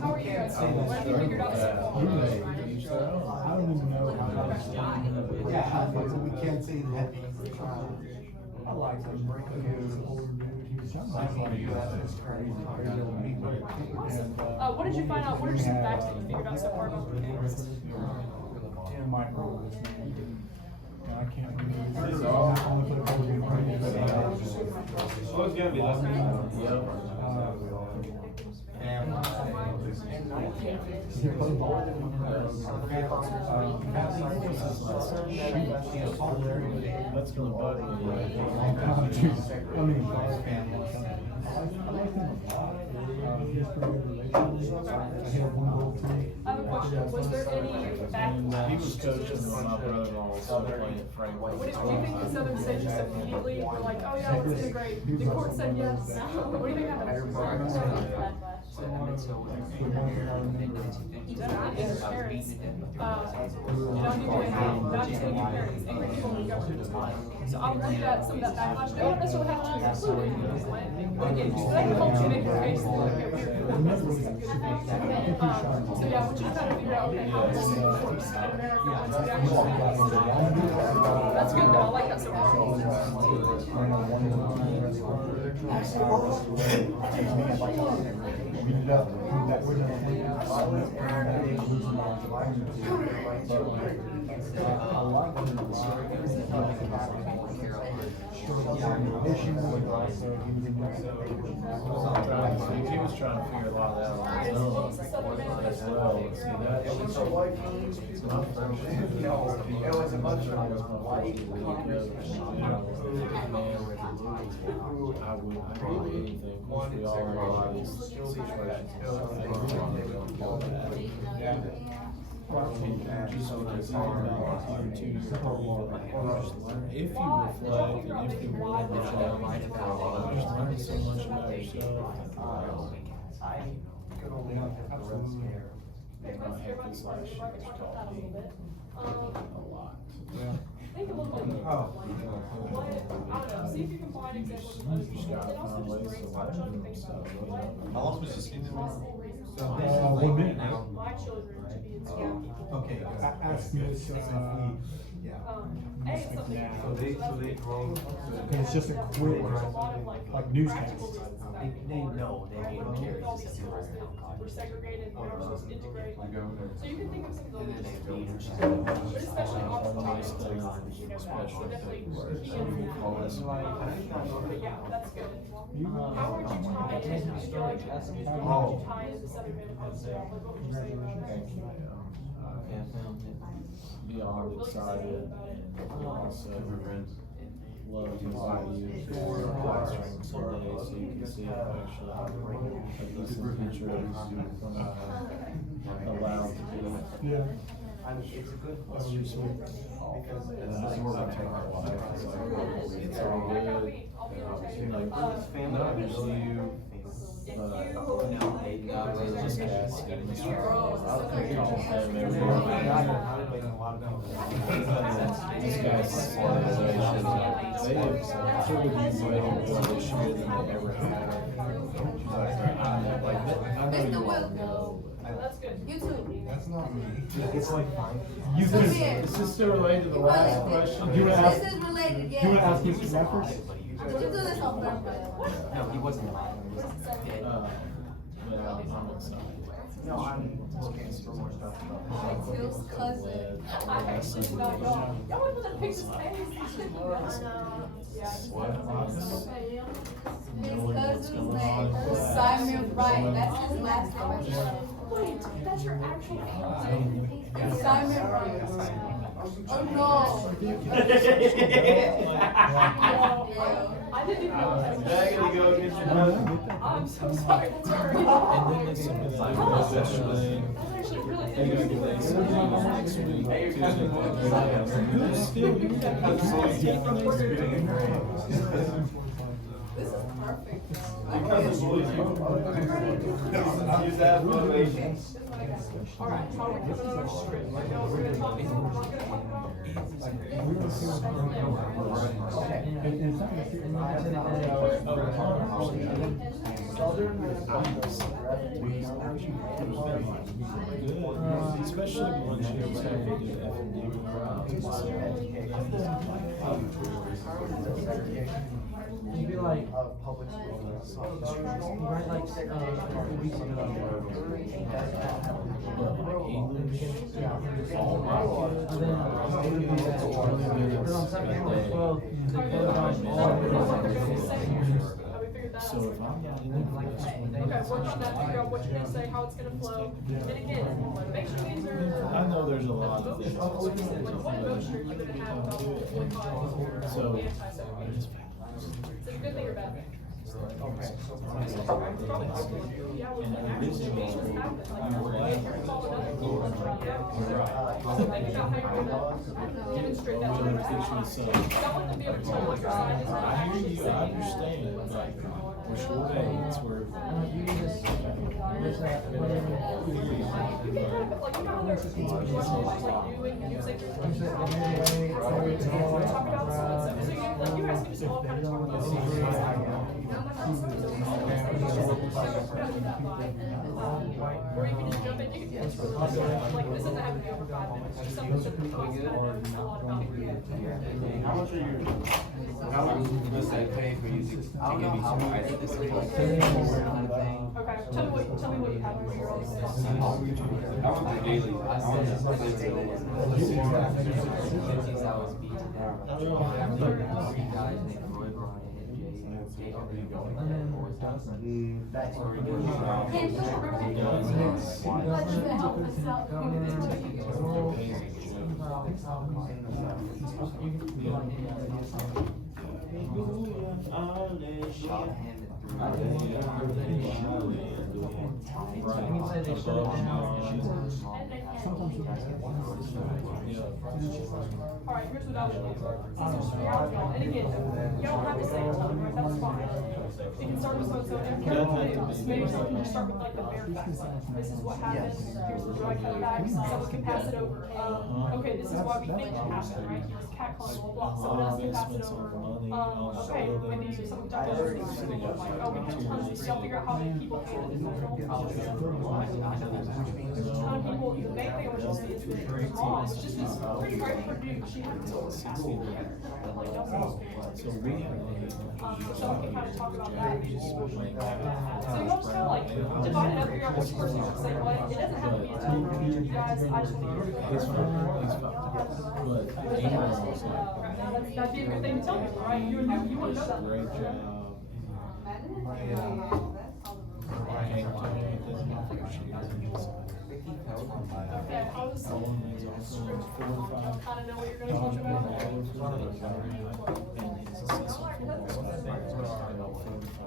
How are you guys? What have you figured out so far? I don't even know how to explain it. Yeah, we can't say that. I like him, he was an older dude, he was What did you find out? What are some facts that you figured out so far about the kids? Micro. I can't remember. This is all- Only put a couple of So it's gonna be less than That's gonna bug me. I have a question. Was there any backlash? He was coaching when my brother-in-law was still playing at Franklin. Do you think the Southern States just immediately were like, oh yeah, let's integrate? The court said yes. What do you think happened? Angry people in the government as well. So I'm looking at some of that backlash. They don't necessarily have to include it in this way, but it just that helps you make your case a little bit weird. So yeah, what you kind of figure out, okay, how this works in America. That's good though. I like that so He was trying to figure a lot of that out as well. See, It was a bunch of I wouldn't do anything, because we all realize just what I said about if you reflect and if you're willing to change, just learn so much about yourself. I hate this last year, it's taught me a lot. Think a little bit more. What, I don't know, see if you can find examples of other people. And also just brainstorm, try to think about what How long was this season? possible reasons one why minute now. my children to be in scout people. Okay. Ask Miss, A, it's something. now. So that's Cause it's just a quick, There's a lot of like newscast. practical reasons that They people know, they with don't care. all these schools that were segregated, we were supposed to integrate. So you can think of some of the logistical reasons, but especially oftentimes, you know, so definitely be in that. But yeah, that's good. How would you tie in, I feel like, how would you tie into Southern Manifesto? Like, what would you say about it? Beyond excited and also love to invite you to your classroom someday so you can see actually a decent picture of you allowed to be. Yeah. It's a good That's just me. Because it's all good. Like, not just you. Just casting. I could talk to them every day. These guys' organizations, they have proven you better this year than they ever have. Like, I know you all know. That's good. You too. That's not me. It's like fine. You So can, here. Is this still related to the last question? You wanna ask- This is related, you wanna yeah. ask Mr. Jeffers? Did you do this on purpose? No, he wasn't alive. But I'm excited. No, I'm looking for more stuff. Till's cousin. I actually did not know. Y'all went with a picture's face. Yeah. His cousin's name was Simon Wright. That's his last name. Wait, that's your actual name? It's Simon Wright. Oh no. I didn't even know that. Now I gotta go get your cousin. I'm so sorry. That's very And then there's some of that yesterday. That's actually really They gotta get that interesting. next week. Who's still here? This is perfect. Use that as motivation. All right, how are we coming on our script? I know we're gonna talk about, we're not gonna talk about. And it's not Especially when she was having to do F&D. You'd be like, Public schools. right, like, 2 weeks ago. But like English, all my kids, And then, but on second floor, 12, they put on all Have we figured that out? so if I'm not in there for this one. Okay, work on that, figure out what you're gonna say, how it's gonna flow. And again, make sure these are. I know there's a lot of things. Like, what motion are you gonna have about the 45 or So, anti-Semite? Is it a good thing or bad thing? Yeah, well, actually, engagements happen, like, if you're calling other people and trying to so think about how you're gonna demonstrate that to the rest of the class. You don't want them to be able to tell what your side is not I hear actually you, I saying. understand, but we're short aids, we're. You can kind of, like, you know how there's people who are like doing music or talk about so you like you guys can just all kind of talk about or you can just jump in, you can like this doesn't have to be over 5 minutes, just something that we talk about a lot about. How much are you, how much does that pay for you to give me some ideas? Okay, tell me what you have for your own stuff. I want the daily, I want the Alright, here's what I would do. These are 3 hours long, and again, you don't have to say it, right? That's fine. You can start with so-and-so, and maybe you just start with like the bare facts. This is what happened, here's the dry cut facts, someone can pass it over. Okay, this is why we think it happened, right? Here's cat calling, blah, blah, someone else can pass it over. Okay, maybe someone talks about this, like, oh, we have tons, y'all figure out how many people handed this original. Ton of people, the main thing which is it's wrong, it's just it's pretty hard to produce, she had to pass it together. Like, y'all So we have. someone can kind of talk about that. So you'll just kind of like divide it up, figure out which person should say what. It doesn't have to be a ton for each of you guys, I just want to hear It's it. fine, but That'd be a good thing to tell people, right? You want to know that. great job. Okay, how was, I don't know what you're gonna talk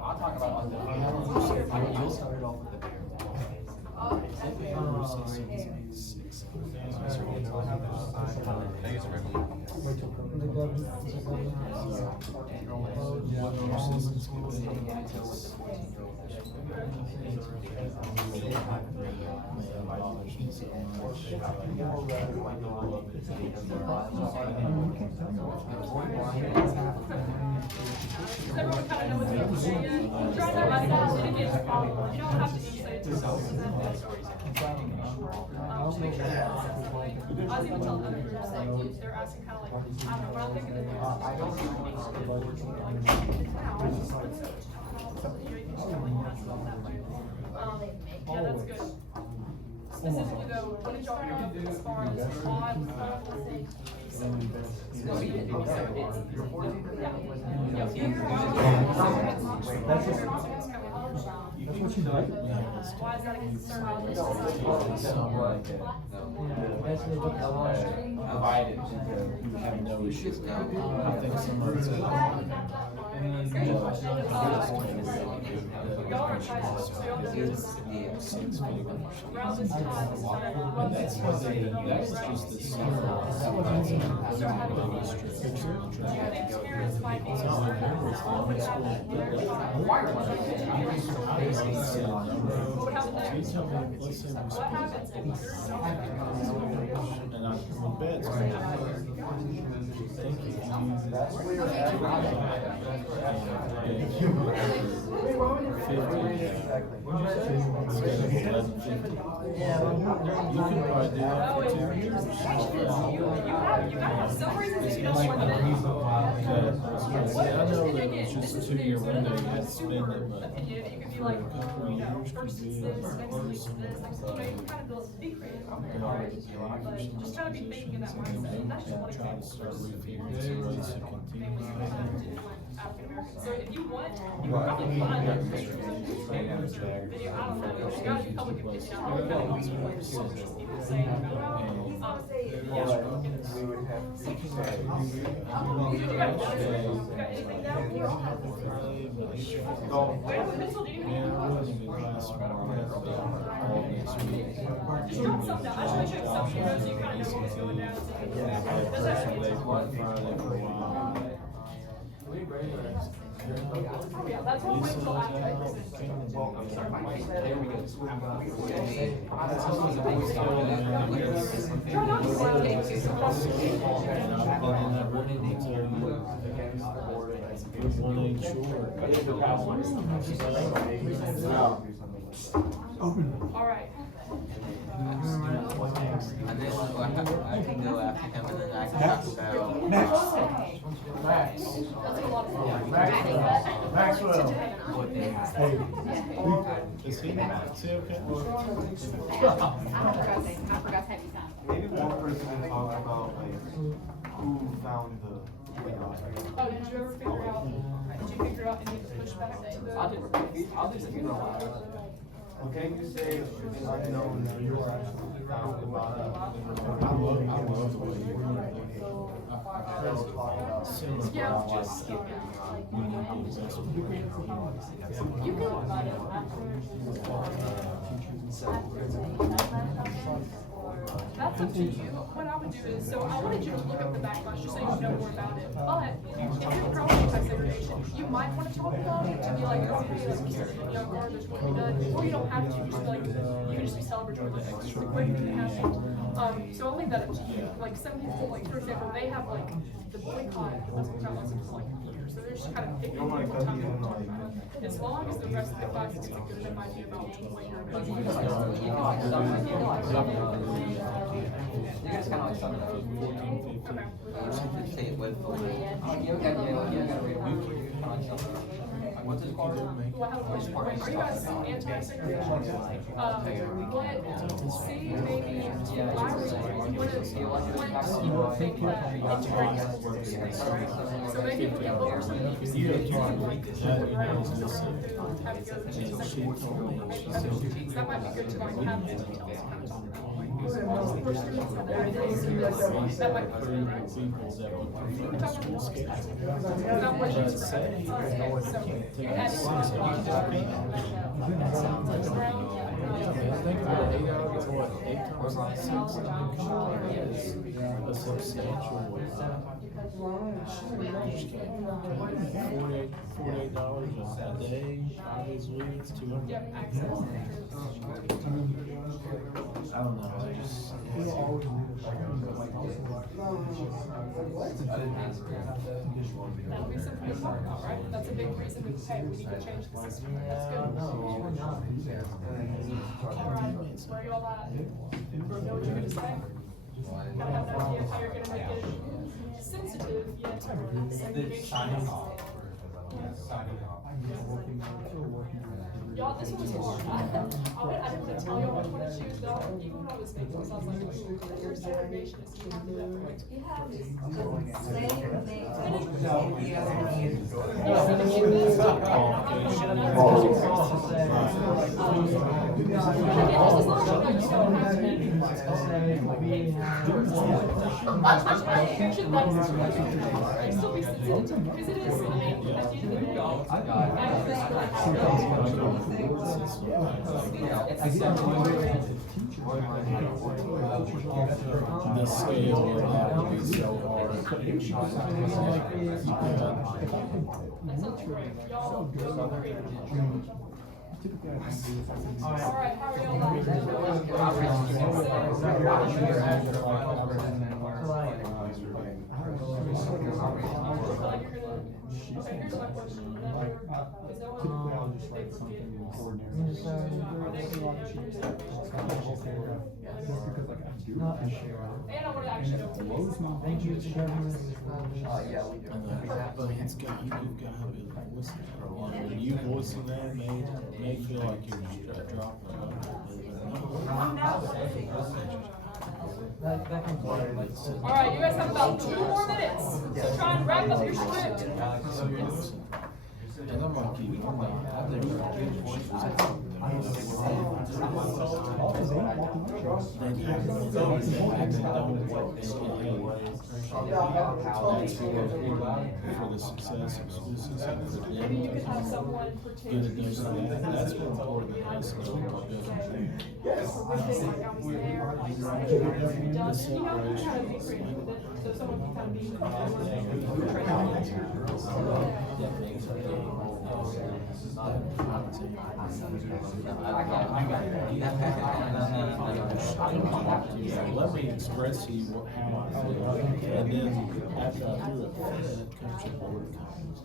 I'll talk about you'll start it off with the everyone kind of know what they're saying? Try that myself, and again, you don't have to say it to yourself. Make sure that I was even telling other groups, like, they're asking kind of like, I don't know, when I'm thinking of this, I don't know, like, yeah, that's good. Specifically though, what did y'all come up with as far as odds? Why is that a concern? Have no issues. I think someone's. Y'all are excited, so y'all do this around this time. And that's just the summer. Experience might be. What happens You next? tell me, let's say we What split. happens if you're And I, my bed's going That's where you're at. to. Exactly. You have some reasons that you don't want to. I know that it's just a 2-year window, you have to spend it, but Opinion, you could be like, first it's this, next week it's this, next week, you kind of build, be creative on there, right? But just try to be thinking in that mindset, and that's just one try to example. start refiguring There's some ways to families continue. that have to African American. So if you want, you can probably find like pictures of newspapers or video, I don't know, there's gotta be public opinion out there, that helps you like what these people say, yeah. We would have to say. You got anything down? Wait, what pencil do you have? Just jot something down. I just want you to have something down so you kind of know what's going down. So you can does that make sense? Oh yeah, that's what we wait until after I present. There we go. Try not to slow All right. And then I can go after him and then I can talk about. That's a lot of fun. Maxwell. Is he Max, okay? I forgot to have you sign. Maybe one person can talk about like who found the. Oh, did you ever figure out, any pushback to the? I'll do something. Well, can you say an unknown found the body? Yeah, just skip You That's up to you. What I would do is, so I wanted you to look up the backlash just so you know more about it. But if you're pro anti-segregation, you might want to talk about it to be like, oh, hey, like, or there's what we done, or you don't have to. Just be like, you can just be celebratory. Like, it's a great thing that happened. So I'll leave that up to you. Like some people, like for example, they have like the boycott. That's what got lots of like years. So they're just kind of picking what time they want to talk about it. As long as the rest of the class gets a good enough idea about what you're about. You guys kind of like sum it up. Just take it with. You gotta read it. What's his card? Well, I have a question. Are you guys anti-segregation? See, maybe, you would think that integration. So maybe if we get over some of these, that might be good to like have the details kind of talk about. Like, first students and then that might be good, right? We can talk about this. Not much use for having it. So, you add it Think about 8 hours, what, 8 times 6 is a substantial, $48 a day, 5 days a week, it's 200. Yep, access. I don't know, I just. That'll be something to talk about, right? That's a big reason we hey, we need to change the system. That's good. Alright, where are you all at? Know what you're gonna say? Gotta have an idea of how you're gonna make it sensitive yet segregation. Y'all, this one was hard. I didn't want to tell y'all which one to choose though. Even when I was thinking, I was like, oh, your segregation is you have to do that for like 2 Still be sensitive because it is, I mean, at the end of the day, The scale of that would be so hard. that sounds great. Y'all go creative. Alright, how are y'all Okay, here's my question. Like, Is no typically I'll just write something ordinary. Are they Just because like I do appreciate it. And I want to actually know. Lowe's not. Yeah, we do. But it's got, you've got to be able to voice it. When you voicing that may feel like you're just dropping it. All right, you guys have about 2 more minutes. So try and wrap up your script. And I'm like, you know, I've never for the success of school system. Maybe you could have someone pretend to be someone that That's more important than us. like I was there, like, you know, kind of be creative with it. So someone can kind of be Let me express to you how I feel, and then after I do it, then it comes to board comments.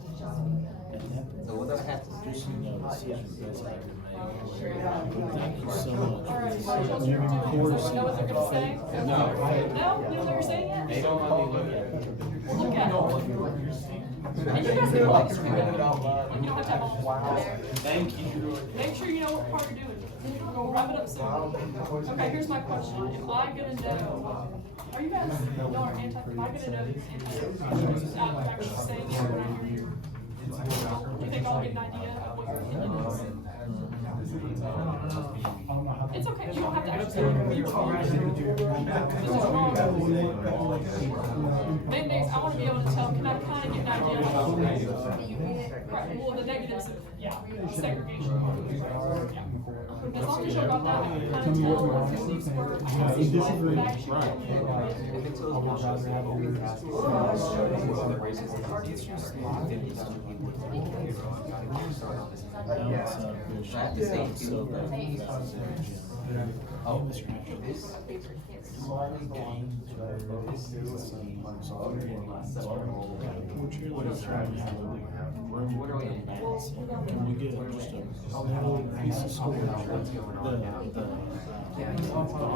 So what does that have to Just, you know, decisions that's how to make. Thank you so much. All right, so children, do you know what they're gonna say? No. No? You don't know what you're saying yet? They don't want me to look at it. Look at it. And you guys can like it. You don't have to have all. Thank you. Make sure you know what part you're doing. We're gonna wrap it up soon. Okay, here's my question. Am I gonna know, are you guys, y'all are anti, am I gonna know these anti-social without actually saying it when I hear you? Do you think I'll get an idea of what your opinion is? It's okay, you don't have to actually say it. You're wrong. This is wrong. Mandates, I wanna be able to tell, can I kinda get an idea of right, well, the negatives of, yeah, segregation. Yeah. As long as you're about that, you can kind of tell if these were, I have these Disagree. facts. Can we get just a little piece of school? The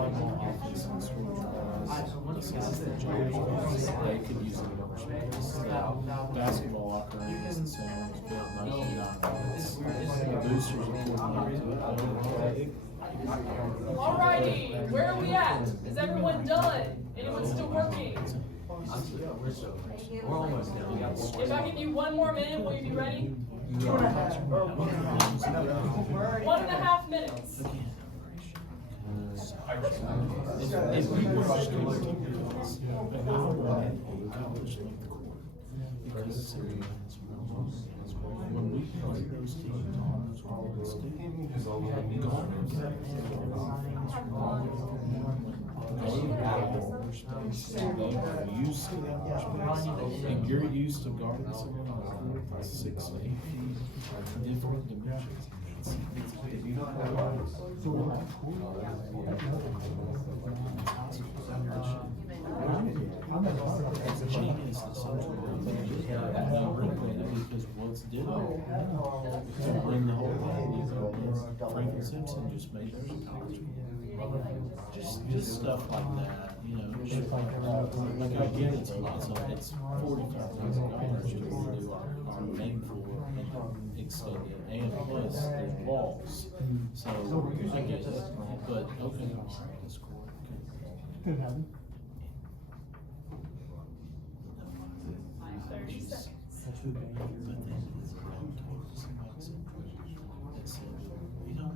volleyball office and school. They could use it more space. The basketball locker room is the same, was built in 1999. The boosters are putting into it. Alrighty, where are we at? Is everyone done? Anyone still working? We're almost done. If I give you 1 more minute, will you be ready? 1.5 minutes. If we were just going to do this, but I want to accomplish like the court. Because it's when we play those teams on those rollers, they're used to that much space, and you're used to guarding someone on the court 6 to 8 feet, different dimensions. It's genius that someone did that. They bring it because what's different to bring the whole thing is Franklin Simpson just made theirs a college. Just stuff like that, you know. Like I get it's $45,000 to do our main floor and extend it, and plus there's walls. So I get it, but okay, that's cool. Could happen. 30 seconds. That's the danger. But then it's around talk to somebody that said, you know,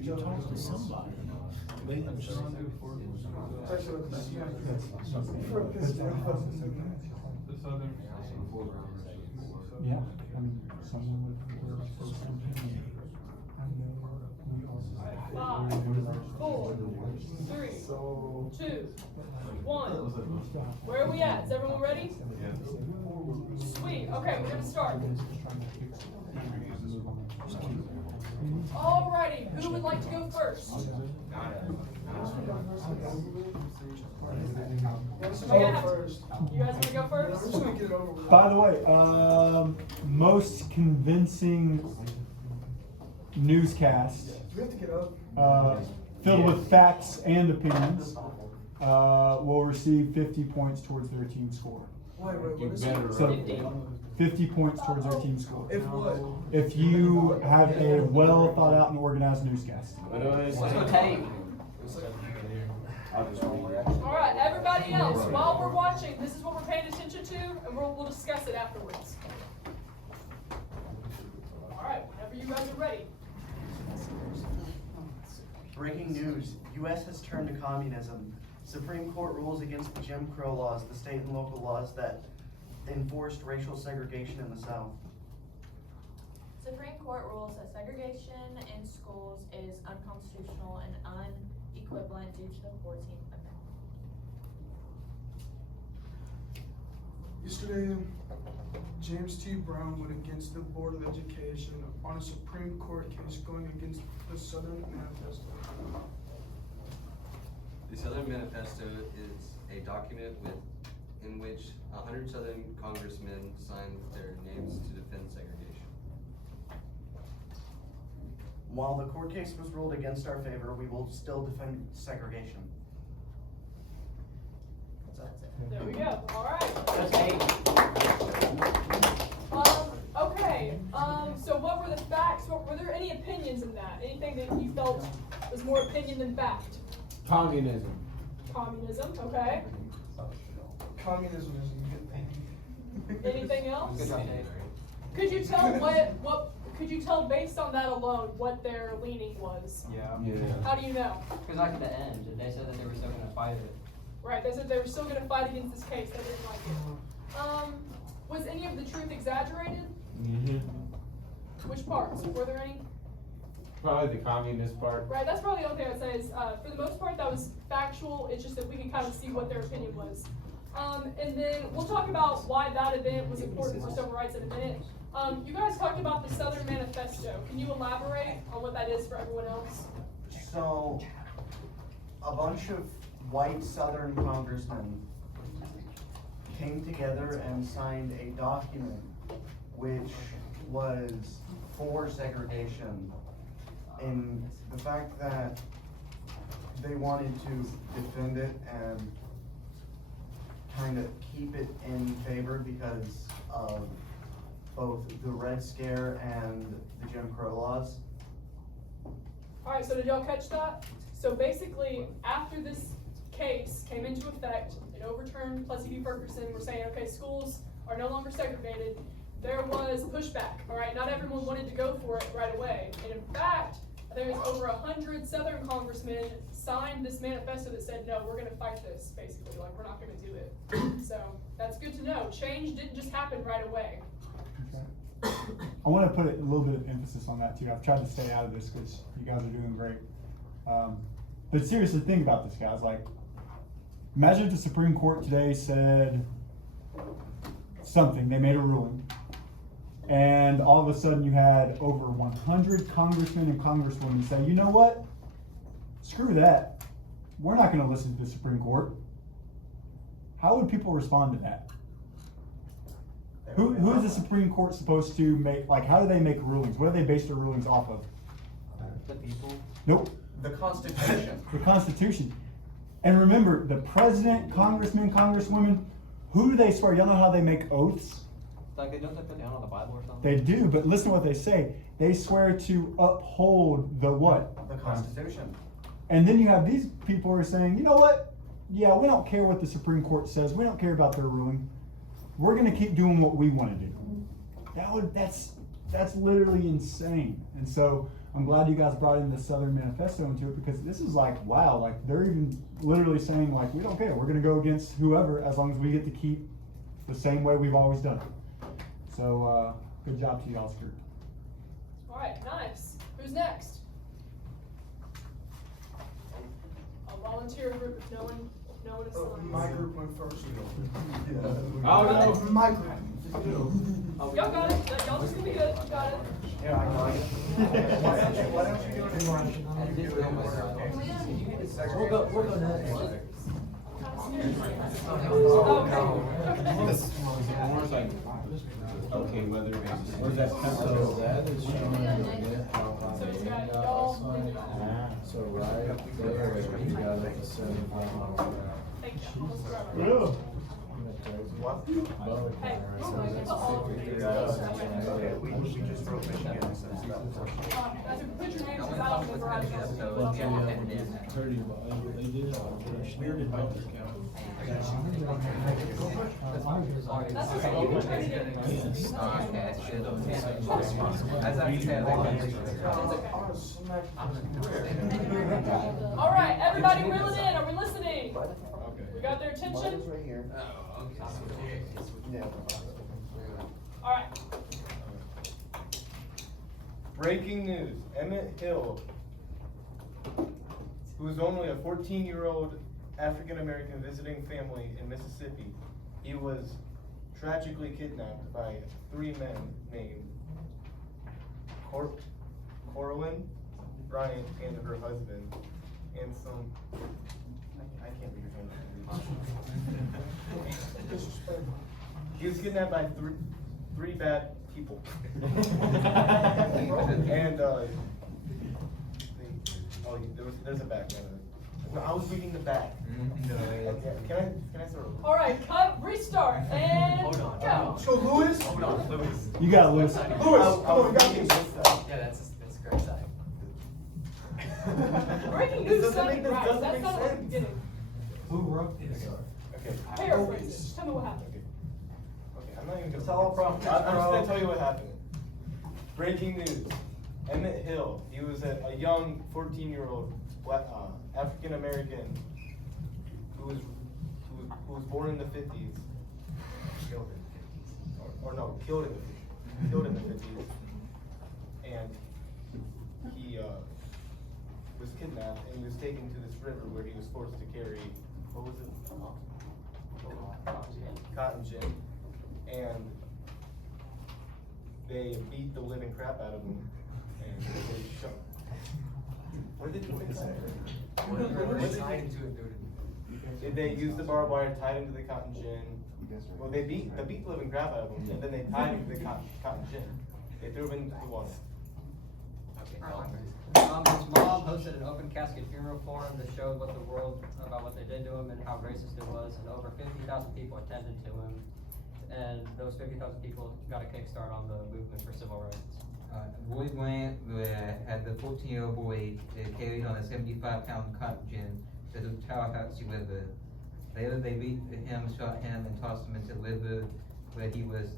you talk to somebody, they just. Yeah, I mean, someone would work for a company. I know Alright, 5, 4, 3, 2, 1. Where are we at? Is everyone ready? Sweet. Okay, we're gonna start. Alrighty, who would like to go first? You guys wanna go first? By the way, most convincing newscast, filled with facts and opinions, will receive 50 points towards their team score. Wait, what is better, it? So, 50 points towards their team score. If what? If you have a well thought out and organized newscast. Alright, everybody else, while we're watching, this is what we're paying attention to, and we'll discuss it afterwards. Alright, whenever you guys are ready. Breaking news, U.S. has turned to communism. Supreme Court rules against the Jim Crow laws, the state and local laws that enforced racial segregation in the South. Supreme Court rules that segregation in schools is unconstitutional and unequivalent due to the 14th Amendment. Yesterday, James T. Brown went against the Board of Education on a Supreme Court case going against the Southern Manifesto. The Southern Manifesto is a document in which 100 Southern congressmen signed their names to defend segregation. While the court case was ruled against our favor, we will still defend segregation. That's it. There we go. Alright. That's Okay, so what were the facts? Were there any opinions in that? Anything that you felt was more opinion than fact? Communism. Communism, okay. Communism is a good thing. Anything else? Could you tell could you tell based on that alone what their leaning was? Yeah. How do you know? Because like at the end, they said that they were still gonna fight it. Right, they said they were still gonna fight against this case, they didn't like it. Was any of the truth exaggerated? Mm-hmm. Which parts? Were there any? Probably the communist part. Right, that's probably the only thing I'd say is, for the most part, that was factual. It's just that we can kind of see what their opinion was. And then we'll talk about why that event was important for civil rights in a minute. You guys talked about the Southern Manifesto. Can you elaborate on what that is for everyone else? So, a bunch of white Southern congressmen came together and signed a document which was for segregation, in the fact that they wanted to defend it and kind of keep it in favor because of both the Red Scare and the Jim Crow laws. Alright, so did y'all catch that? So basically, after this case came into effect, it overturned Plessy v. Ferguson. We're saying, okay, schools are no longer segregated. There was pushback, alright? Not everyone wanted to go for it right away. And in fact, there's over 100 Southern congressmen signed this manifesto that said, no, we're gonna fight this, basically. Like, we're not gonna do it. So, that's good to know. Change didn't just happen right away. Okay. I want to put a little bit of emphasis on that too. I've tried to stay out of this because you guys are doing great. But seriously, think about this, guys. Like, imagine if the Supreme Court today said something, they made a ruling, and all of a sudden you had over 100 congressmen and congresswomen say, you know what? Screw that. We're not going to listen to the Supreme Court. How would people respond to that? Who is the Supreme Court supposed to make, like, how do they make rulings? What do they base their rulings off of? The people? Nope. The Constitution. The Constitution. And remember, the president, congressmen, congresswomen, who do they swear? Y'all know how they make oaths? Like they don't put down on the Bible or something? They do, but listen to what they say. They swear to uphold the what? The Constitution. And then you have these people who are saying, you know what? Yeah, we don't care what the Supreme Court says. We don't care about their ruling. We're going to keep doing what we want to do. That's literally insane. And so I'm glad you guys brought in the Southern Manifesto into it, because this is like, wow, like they're even literally saying like, we don't care. We're going to go against whoever as long as we get to keep the same way we've always done it. So good job to y'all's group. All right, nice. Who's next? volunteer group if no one is selling. My group went first. I'll go. My group. Y'all got it. Y'all just gonna be good. You got it. Yeah, I got it. Why don't you do it? We'll go next. More like, okay, whether it's, Where's that pencil? That is showing you how high So it's they got got y'all. outside. So right there, you got it to 75 miles an hour. Thank you. Let's grab it. Yeah. What? Hey. Okay, we just wrote Michigan and some stuff. That's a put your names because I don't remember. I just- 30, but they did it on weird about this count. That's okay. You can turn it in. All right, everybody reel it in. Are we listening? We got their attention? Right here. Yeah. All right. Breaking news, Emmett Hill, who is only a 14-year-old African-American visiting family in Mississippi, he was tragically kidnapped by 3 men named Corwin Bryant and her husband, and some, I can't read your hand. He was kidnapped by three bad people. And there's a back. No, I was reading the back. Okay, can I start over? All right, cut, restart, and go. So Lewis? Hold on, Lewis. You got it, Lewis. Lewis, come on, we got this. Yeah, that's a great side. Breaking This news doesn't sounded make- this right. doesn't That's make not what sense. we did. Who wrote this? Okay. Paraphrase it. Tell me what happened. Okay, I'm not even gonna. It's all problem. I'm just gonna tell you what happened. Breaking news. Emmett Hill, he was a young 14-year-old African American who was born in the 50s. Killed in the 50s. And he was kidnapped and he was taken to this river where he was forced to carry, what was it? Cotton gin. And they beat the living crap out of him and they shot. What did you say? They used the barbed wire, tied him to the cotton gin. Well, they beat the living crap out of him, and then they tied him to the cotton gin. They threw him into the water. His mom hosted an open casket funeral for him that showed what the world about what they did to him and how racist it was, and over 50,000 people attended to him, and those 50,000 people got a kickstart on the movement for civil rights. Roy Bryant had the 14-year-old boy carried on a 75-pound cotton gin to the Tallahassee River. Later, they beat him, shot him, and tossed him into the river, where he was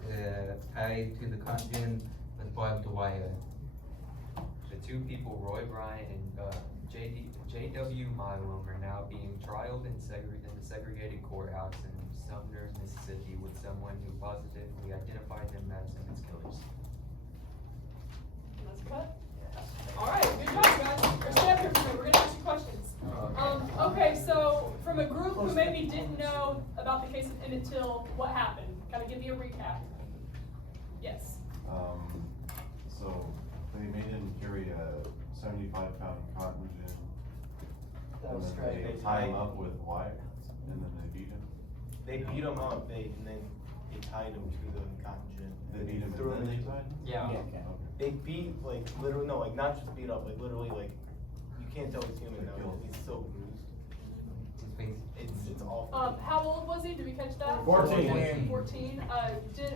tied to the cotton gin with barbed wire. The 2 people, Roy Bryant and J.W. Milam, are now being trialed in the segregated courthouse in Sumner, Mississippi, with someone who positively identified them as Emmett's killers. That's cut. All right, good job, guys. Or stay up here for a minute. We're gonna ask you questions. Okay, so from a group who maybe didn't know about the case of Emmett Till, what happened? Kind of give me a recap. Yes. So they made him carry a 75-pound cotton gin. And then they tie him up with wire, and then they beat him. They beat him up, and then they tied him to the cotton gin. They beat him threw and then they into- tied him? Yeah. Okay. They beat, like, literally, no, like, not just beat up, like, literally, like, you can't tell he's human now, he's so bruised. It's awful. How old was he? Did we catch that? 14. 14. And I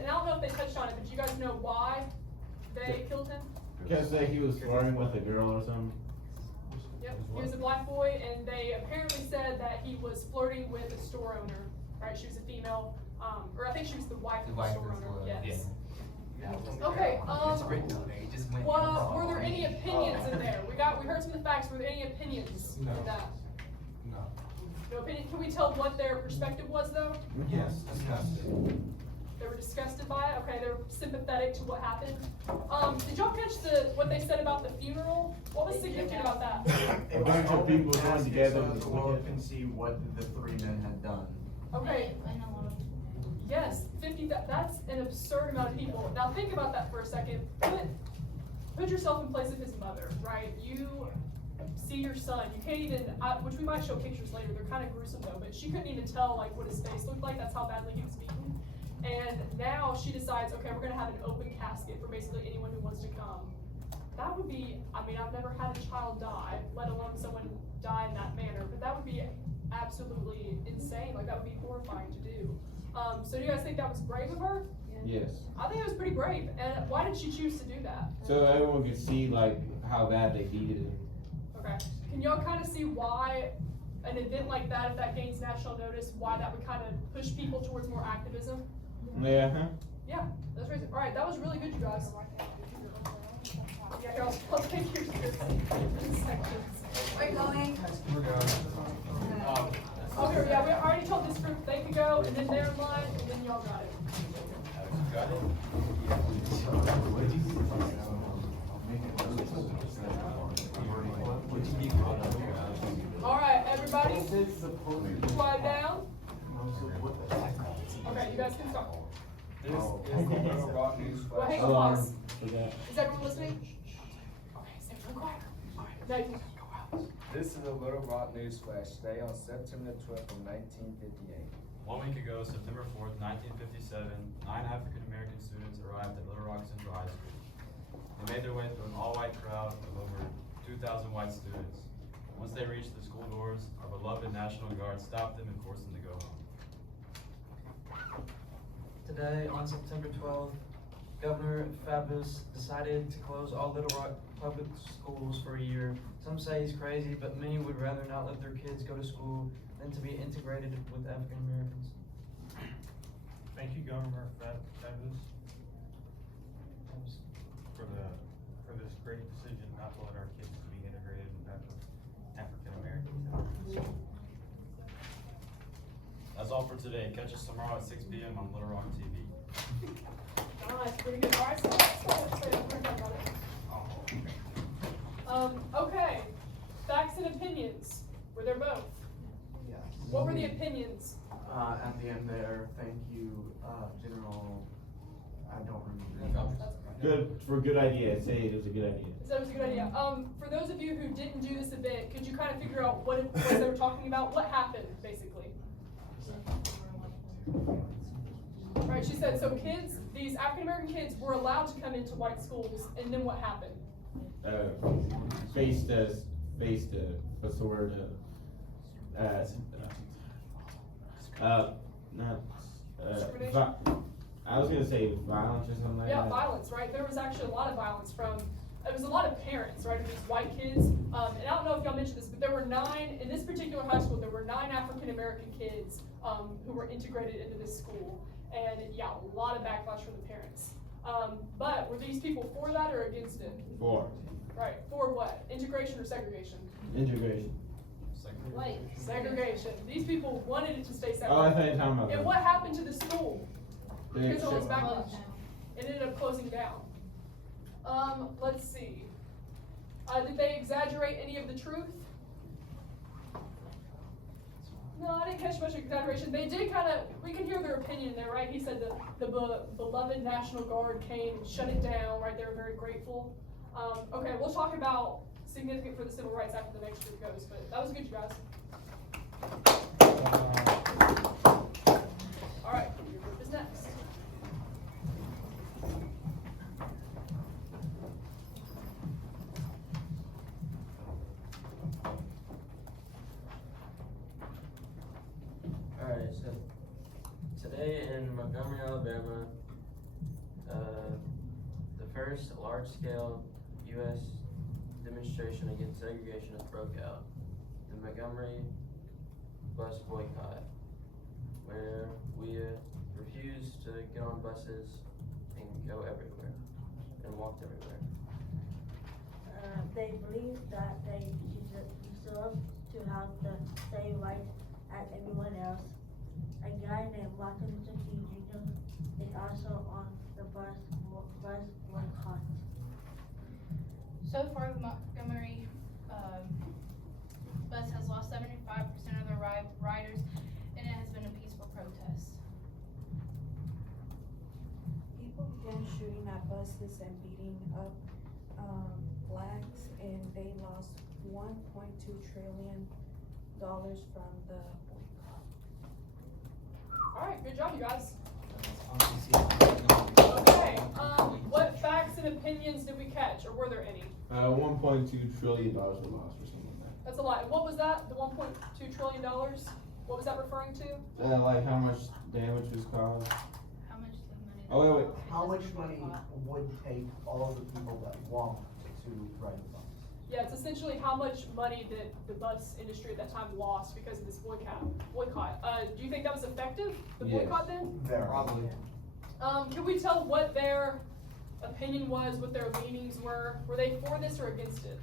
don't know if they touched on it, but do you guys know why they killed him? Because he was flirting with a girl or something. Yep, he was a black boy, and they apparently said that he was flirting with a store owner, right? She was a female, or I think she was the wife of the store owner, yes. Okay, were there any opinions in there? We heard some of the facts, were there any opinions in that? No opinion, can we tell what their perspective was though? Yes, disgusting. They were disgusted by it. Okay, they were sympathetic to what happened. Did y'all catch what they said about the funeral? What was significant about that? A bunch of people joined together. So the world can see what the three men had done. Okay. Yes, 50, that's an absurd amount of people. Now think about that for a second. Put yourself in place of his mother, right? You see your son, you can't even, which we might show pictures later, they're kind of gruesome though, but she couldn't even tell like what his face looked like, that's how badly he was beaten. And now she decides, okay, we're gonna have an open casket for basically anyone who wants to come. That would be, I mean, I've never had a child die, let alone someone die in that manner, but that would be absolutely insane, like that would be horrifying to do. So do you guys think that was brave of her? Yes. I think it was pretty brave, and why did she choose to do that? So everyone could see like how bad they beat it. Okay, can y'all kind of see why an event like that, if that gains national notice, why that would kind of push people towards more activism? Yeah. Huh? Yeah, that's right. All right, that was really good, you guys. Yeah, girls, I'll take your sections. We're going. We're going. Okay, yeah, we already told this group they could go, and then they're in line, and then y'all got it. Got it? All right, everybody, quiet down. Okay, you guys can start. This is the Little Rock News Well, Flash. hang on, pause. Is everyone listening? Okay, stay real quiet. Now you can go out. This is a Little Rock News Flash. Today on September 12th of 1958. 1 week ago, September 4th, 1957, 9 African American students arrived at Little Rock Central High School. They made their way through an all-white crowd of over 2,000 white students. Once they reached the school doors, our beloved National Guard stopped them and forced them to go home. Today, on September 12th, Governor Fabius decided to close all Little Rock public schools for a year. Some say he's crazy, but many would rather not let their kids go to school than to be integrated with African Americans. Thank you, Governor Fabius, for this great decision not to let our kids be integrated with African Americans. That's all for today. Catch us tomorrow at 6 p.m. on Little Rock TV. Nice, pretty good. All right, so let's talk about it. Okay, facts and opinions. Were there both? Yes. What were the opinions? At the end there, thank you, General, I don't remember. Good idea. Say it was a good idea. So that was a good idea. For those of you who didn't do this event, could you kind of figure out what it was they were talking about? What happened, basically? Right, she said, so kids, these African-American kids were allowed to come into white schools, and then what happened? What's the word? I was gonna say violence or something like that. Yeah, violence, right? There was actually a lot of violence it was a lot of parents, right, of these white kids. And I don't know if y'all mentioned this, but there were 9, in this particular high school, there were 9 African-American kids who were integrated into this school. And yeah, a lot of backlash from the parents. But were these people for that or against it? For. Right, for what? Integration or segregation? Integration. Segregation. These people wanted it to stay separate. Oh, I thought you were talking about And that. what happened to the school? Because of all this shut- backlash. It ended up closing down. Let's see. Did they exaggerate any of the truth? No, I didn't catch much exaggeration. They did we can hear their opinion there, right? He said the beloved National Guard came and shut it down, right? They were very grateful. Okay, we'll talk about significant for the civil rights after the next group goes, but that was good, you guys. All right, your group is next. Alright, so today in Montgomery, Alabama, the first large-scale U.S. demonstration against segregation has broke out. The Montgomery bus boycott, where we refuse to get on buses and go everywhere and walk everywhere. They believe that they deserve to have the same rights as everyone else, A guy named Martin Luther King Jr. is also on the bus boycott. So far, the Montgomery bus has lost 75% of their riders, and it has been a peaceful protest. People began shooting at buses and beating up blacks, and they lost $1.2 trillion from the boycott. Alright, good job, you guys. Okay, what facts and opinions did we catch, or were there any? $1.2 trillion were lost or something like that. That's a lot. What was that? The $1.2 trillion? What was that referring to? Like how much damage was caused. How much the money? Oh, wait. How much money would take all the people that want to ride the bus? Yeah, it's essentially how much money that the bus industry at that time lost because of this boycott. Do you think that was effective, the boycott then? Very. Probably. Can we tell what their opinion was, what their leanings were? Were they for this or against it?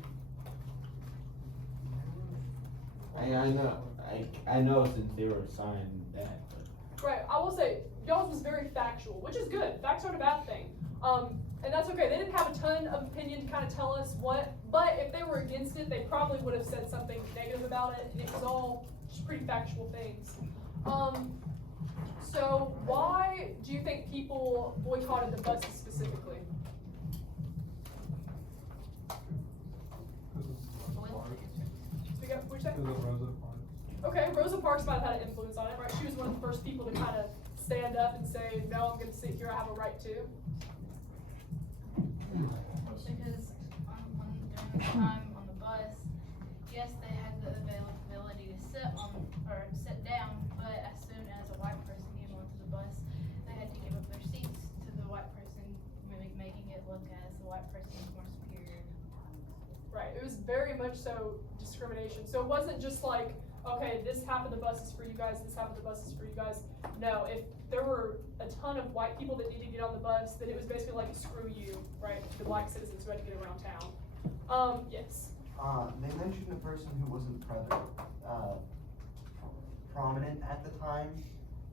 I know since they were assigned that. Right, I will say, y'all's was very factual, which is good. Facts aren't a bad thing. And that's okay. They didn't have a ton of opinion to kind of tell us what, but if they were against it, they probably would have said something negative about it, and it was all just pretty factual things. So why do you think people boycotted the buses specifically? Speak up, what'd you say? Okay, Rosa Parks might have had an influence on it, right? She was one of the first people to kind of stand up and say, no, I'm gonna sit here, I have a right to. Because during the time on the bus, yes, they had the availability to sit down, but as soon as a white person came onto the bus, they had to give up their seats to the white person, really making it look as the white person was more superior. Right, it was very much so discrimination. So it wasn't just like, okay, this half of the bus is for you guys, this half of the bus is for you guys. No, if there were a ton of white people that needed to get on the bus, then it was basically like a screw you, right? The black citizens who had to get around town. Yes. They mentioned a person who wasn't prominent at the time,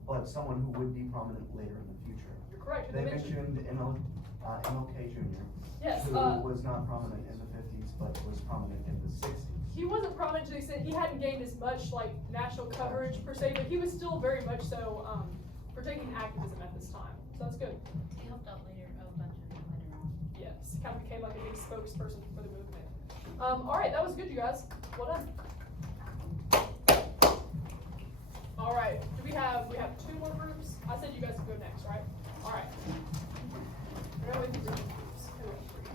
but someone who would be prominent later in the future. You're correct. They mentioned MLK Jr. Yes. Who was not prominent in the 50s, but was prominent in the 60s. He wasn't prominent to the extent, he hadn't gained as much like national coverage per se, but he was still very much so partaking in activism at this time. So that's good. He helped out later, a bunch of them later on. Yes, kind of became like a big spokesperson for the movement. All right, that was good, you guys. Well done. All right, we have 2 more groups. I said you guys would go next, right? All right. We're going to do groups. Who went first?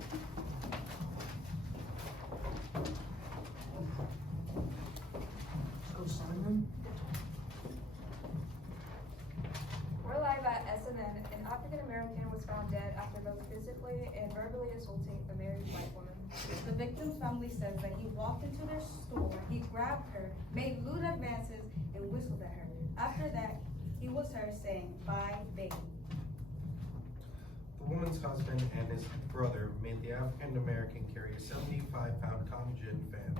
Go Simon. We're live at SNN. An African American was found dead after both physically and verbally assaulting a married white woman. The victim's family says that he walked into their store, he grabbed her, made lewd advances, and whistled at her. After that, he was heard saying, "Bye, baby." The woman's husband and his brother made the African American carry a 75-pound cotton gin fan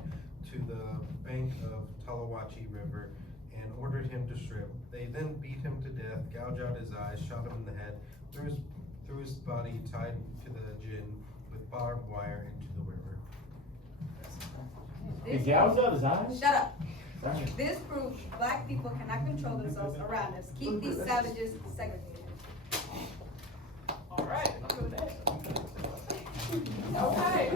to the bank of Talawachi River and ordered him to strip. They then beat him to death, gouged out his eyes, shot him in the head, threw his body tied to the gin with barbed wire into the river. He gouged out his eyes? Shut up. Sorry. This proves black people cannot control themselves around us. Keep these savages segregated. All right, I'll go next. Okay,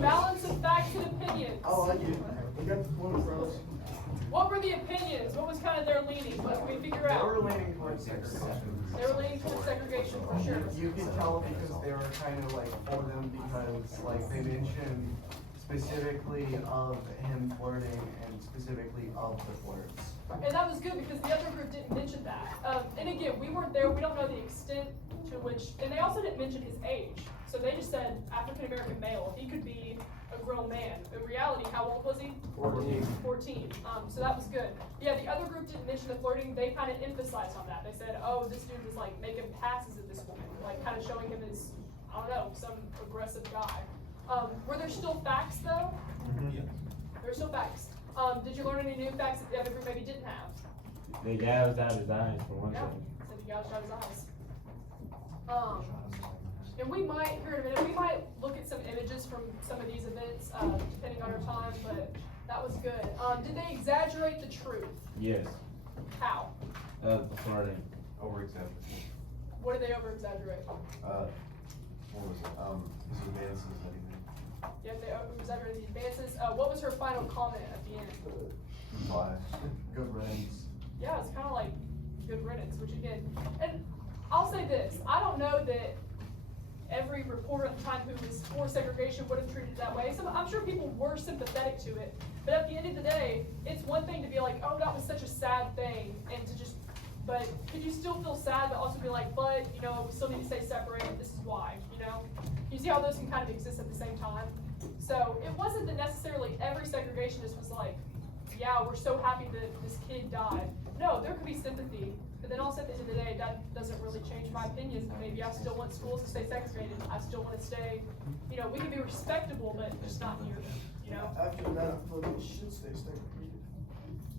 balance of facts and opinions. Oh, I do. We got the one for us. What were the opinions? What was kind of their leaning? What can we figure out? They were leaning towards segregation. They were leaning towards segregation for sure. You can tell because they were kind of like for them because like they mentioned specifically of him flirting and specifically of the flirts. And that was good because the other group didn't mention that. And again, we weren't there. We don't know the extent to which, and they also didn't mention his age. So they just said African American male. He could be a grown man. In reality, how old was he? 14. 14. So that was good. Yeah, the other group didn't mention the flirting. They kind of emphasized on that. They said, oh, this dude was like making passes at this woman, like kind of showing him as, I don't know, some aggressive guy. Were there still facts though? Mm-hmm. There were still facts. Did you learn any new facts that the other group maybe didn't have? They gouged out his eyes for one Yeah, thing. said he gouged out his eyes. And we might, here in a minute, we might look at some images from some of these events, depending on our time, but that was good. Did they exaggerate the truth? Yes. How? Florida. Over-exaggerate. What did they over-exaggerate? What was it? His advances, anything. Yeah, they over-exaggerated the advances. What was her final comment at the end? Why? Good riddance. Yeah, it's kind of like good riddance, which again, and I'll say this, I don't know that every reporter at the time who was for segregation would have treated it that way. So I'm sure people were sympathetic to it, but at the end of the day, it's one thing to be like, oh, that was such a sad thing, and to just, but could you still feel sad, but also be like, but, you know, we still need to stay separated, this is why, you know? You see how those can kind of exist at the same time? So it wasn't that necessarily every segregationist was like, yeah, we're so happy that this kid died. No, there could be sympathy, but then also at the end of the day, that doesn't really change my opinion. Maybe I still want schools to stay segregated. I still want to stay, you know, we can be respectable, but just not near them, you know? After that, I feel like it should stay segregated.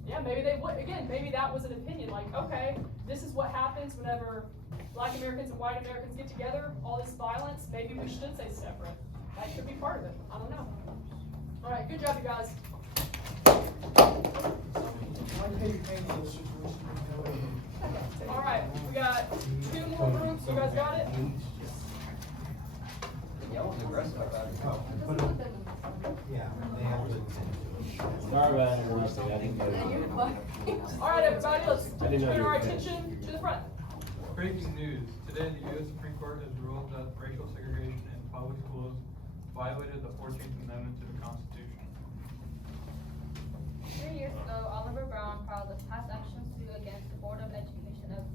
Yeah, maybe they would, again, maybe that was an opinion, like, okay, this is what happens whenever Black Americans and white Americans get together, all this violence, maybe we should stay separate. That could be part of it, I don't know. All right, good job, you guys. All right, we got 2 more groups, you guys got it? Yeah, I wasn't aggressive about it. Yeah, they have to. Sorry about interrupting. I didn't get it. All right, everybody, let's I didn't know turn you our were attention to the front. Breaking news. Today, the U.S. Supreme Court has ruled that racial segregation in public schools violated the 14th Amendment to the Constitution. 3 years ago, Oliver Brown filed a class action suit against the Board of Education of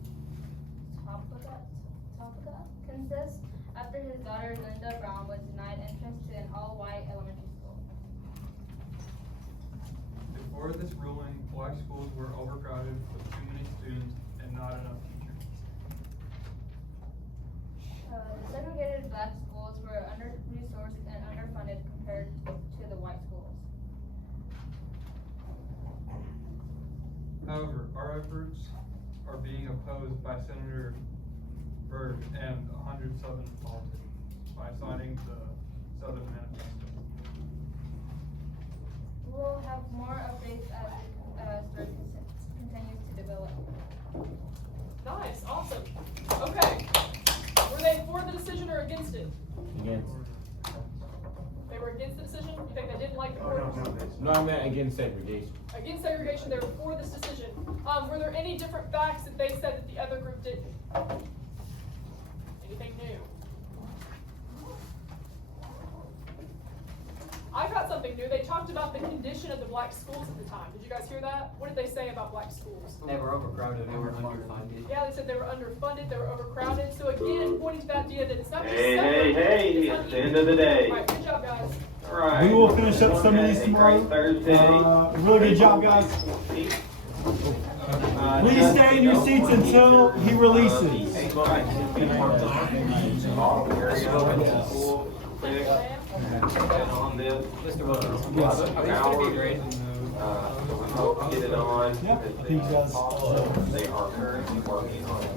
Topeka, Kansas, after his daughter Linda Brown was denied entrance to an all-white elementary school. Before this ruling, black schools were overcrowded with too many students and not enough teachers. Segregated black schools were under-resourced and underfunded compared to the white schools. However, our efforts are being opposed by Senator Byrd and 100 Southern politicians by signing the Southern Manifesto. We'll have more updates as the story continues to develop. Nice, awesome. Okay, were they for the decision or against it? Against. They were against the decision? You think they didn't like the court? No, I meant against segregation. Against segregation, they were for this decision. Were there any different facts that they said that the other group didn't? Anything new? I got something new. They talked about the condition of the black schools at the time. Did you guys hear that? What did they say about black schools? They were overcrowded, they were underfunded. Yeah, they said they were underfunded, they were overcrowded. So again, pointing to that idea that it's not just Hey, separate, it's the end of the day. All right, good job, guys. All right. We will finish up some of these tomorrow. Really good job, guys. Please stay in your seats until he releases. On this, get it on. Yeah, he does. They are currently working on it.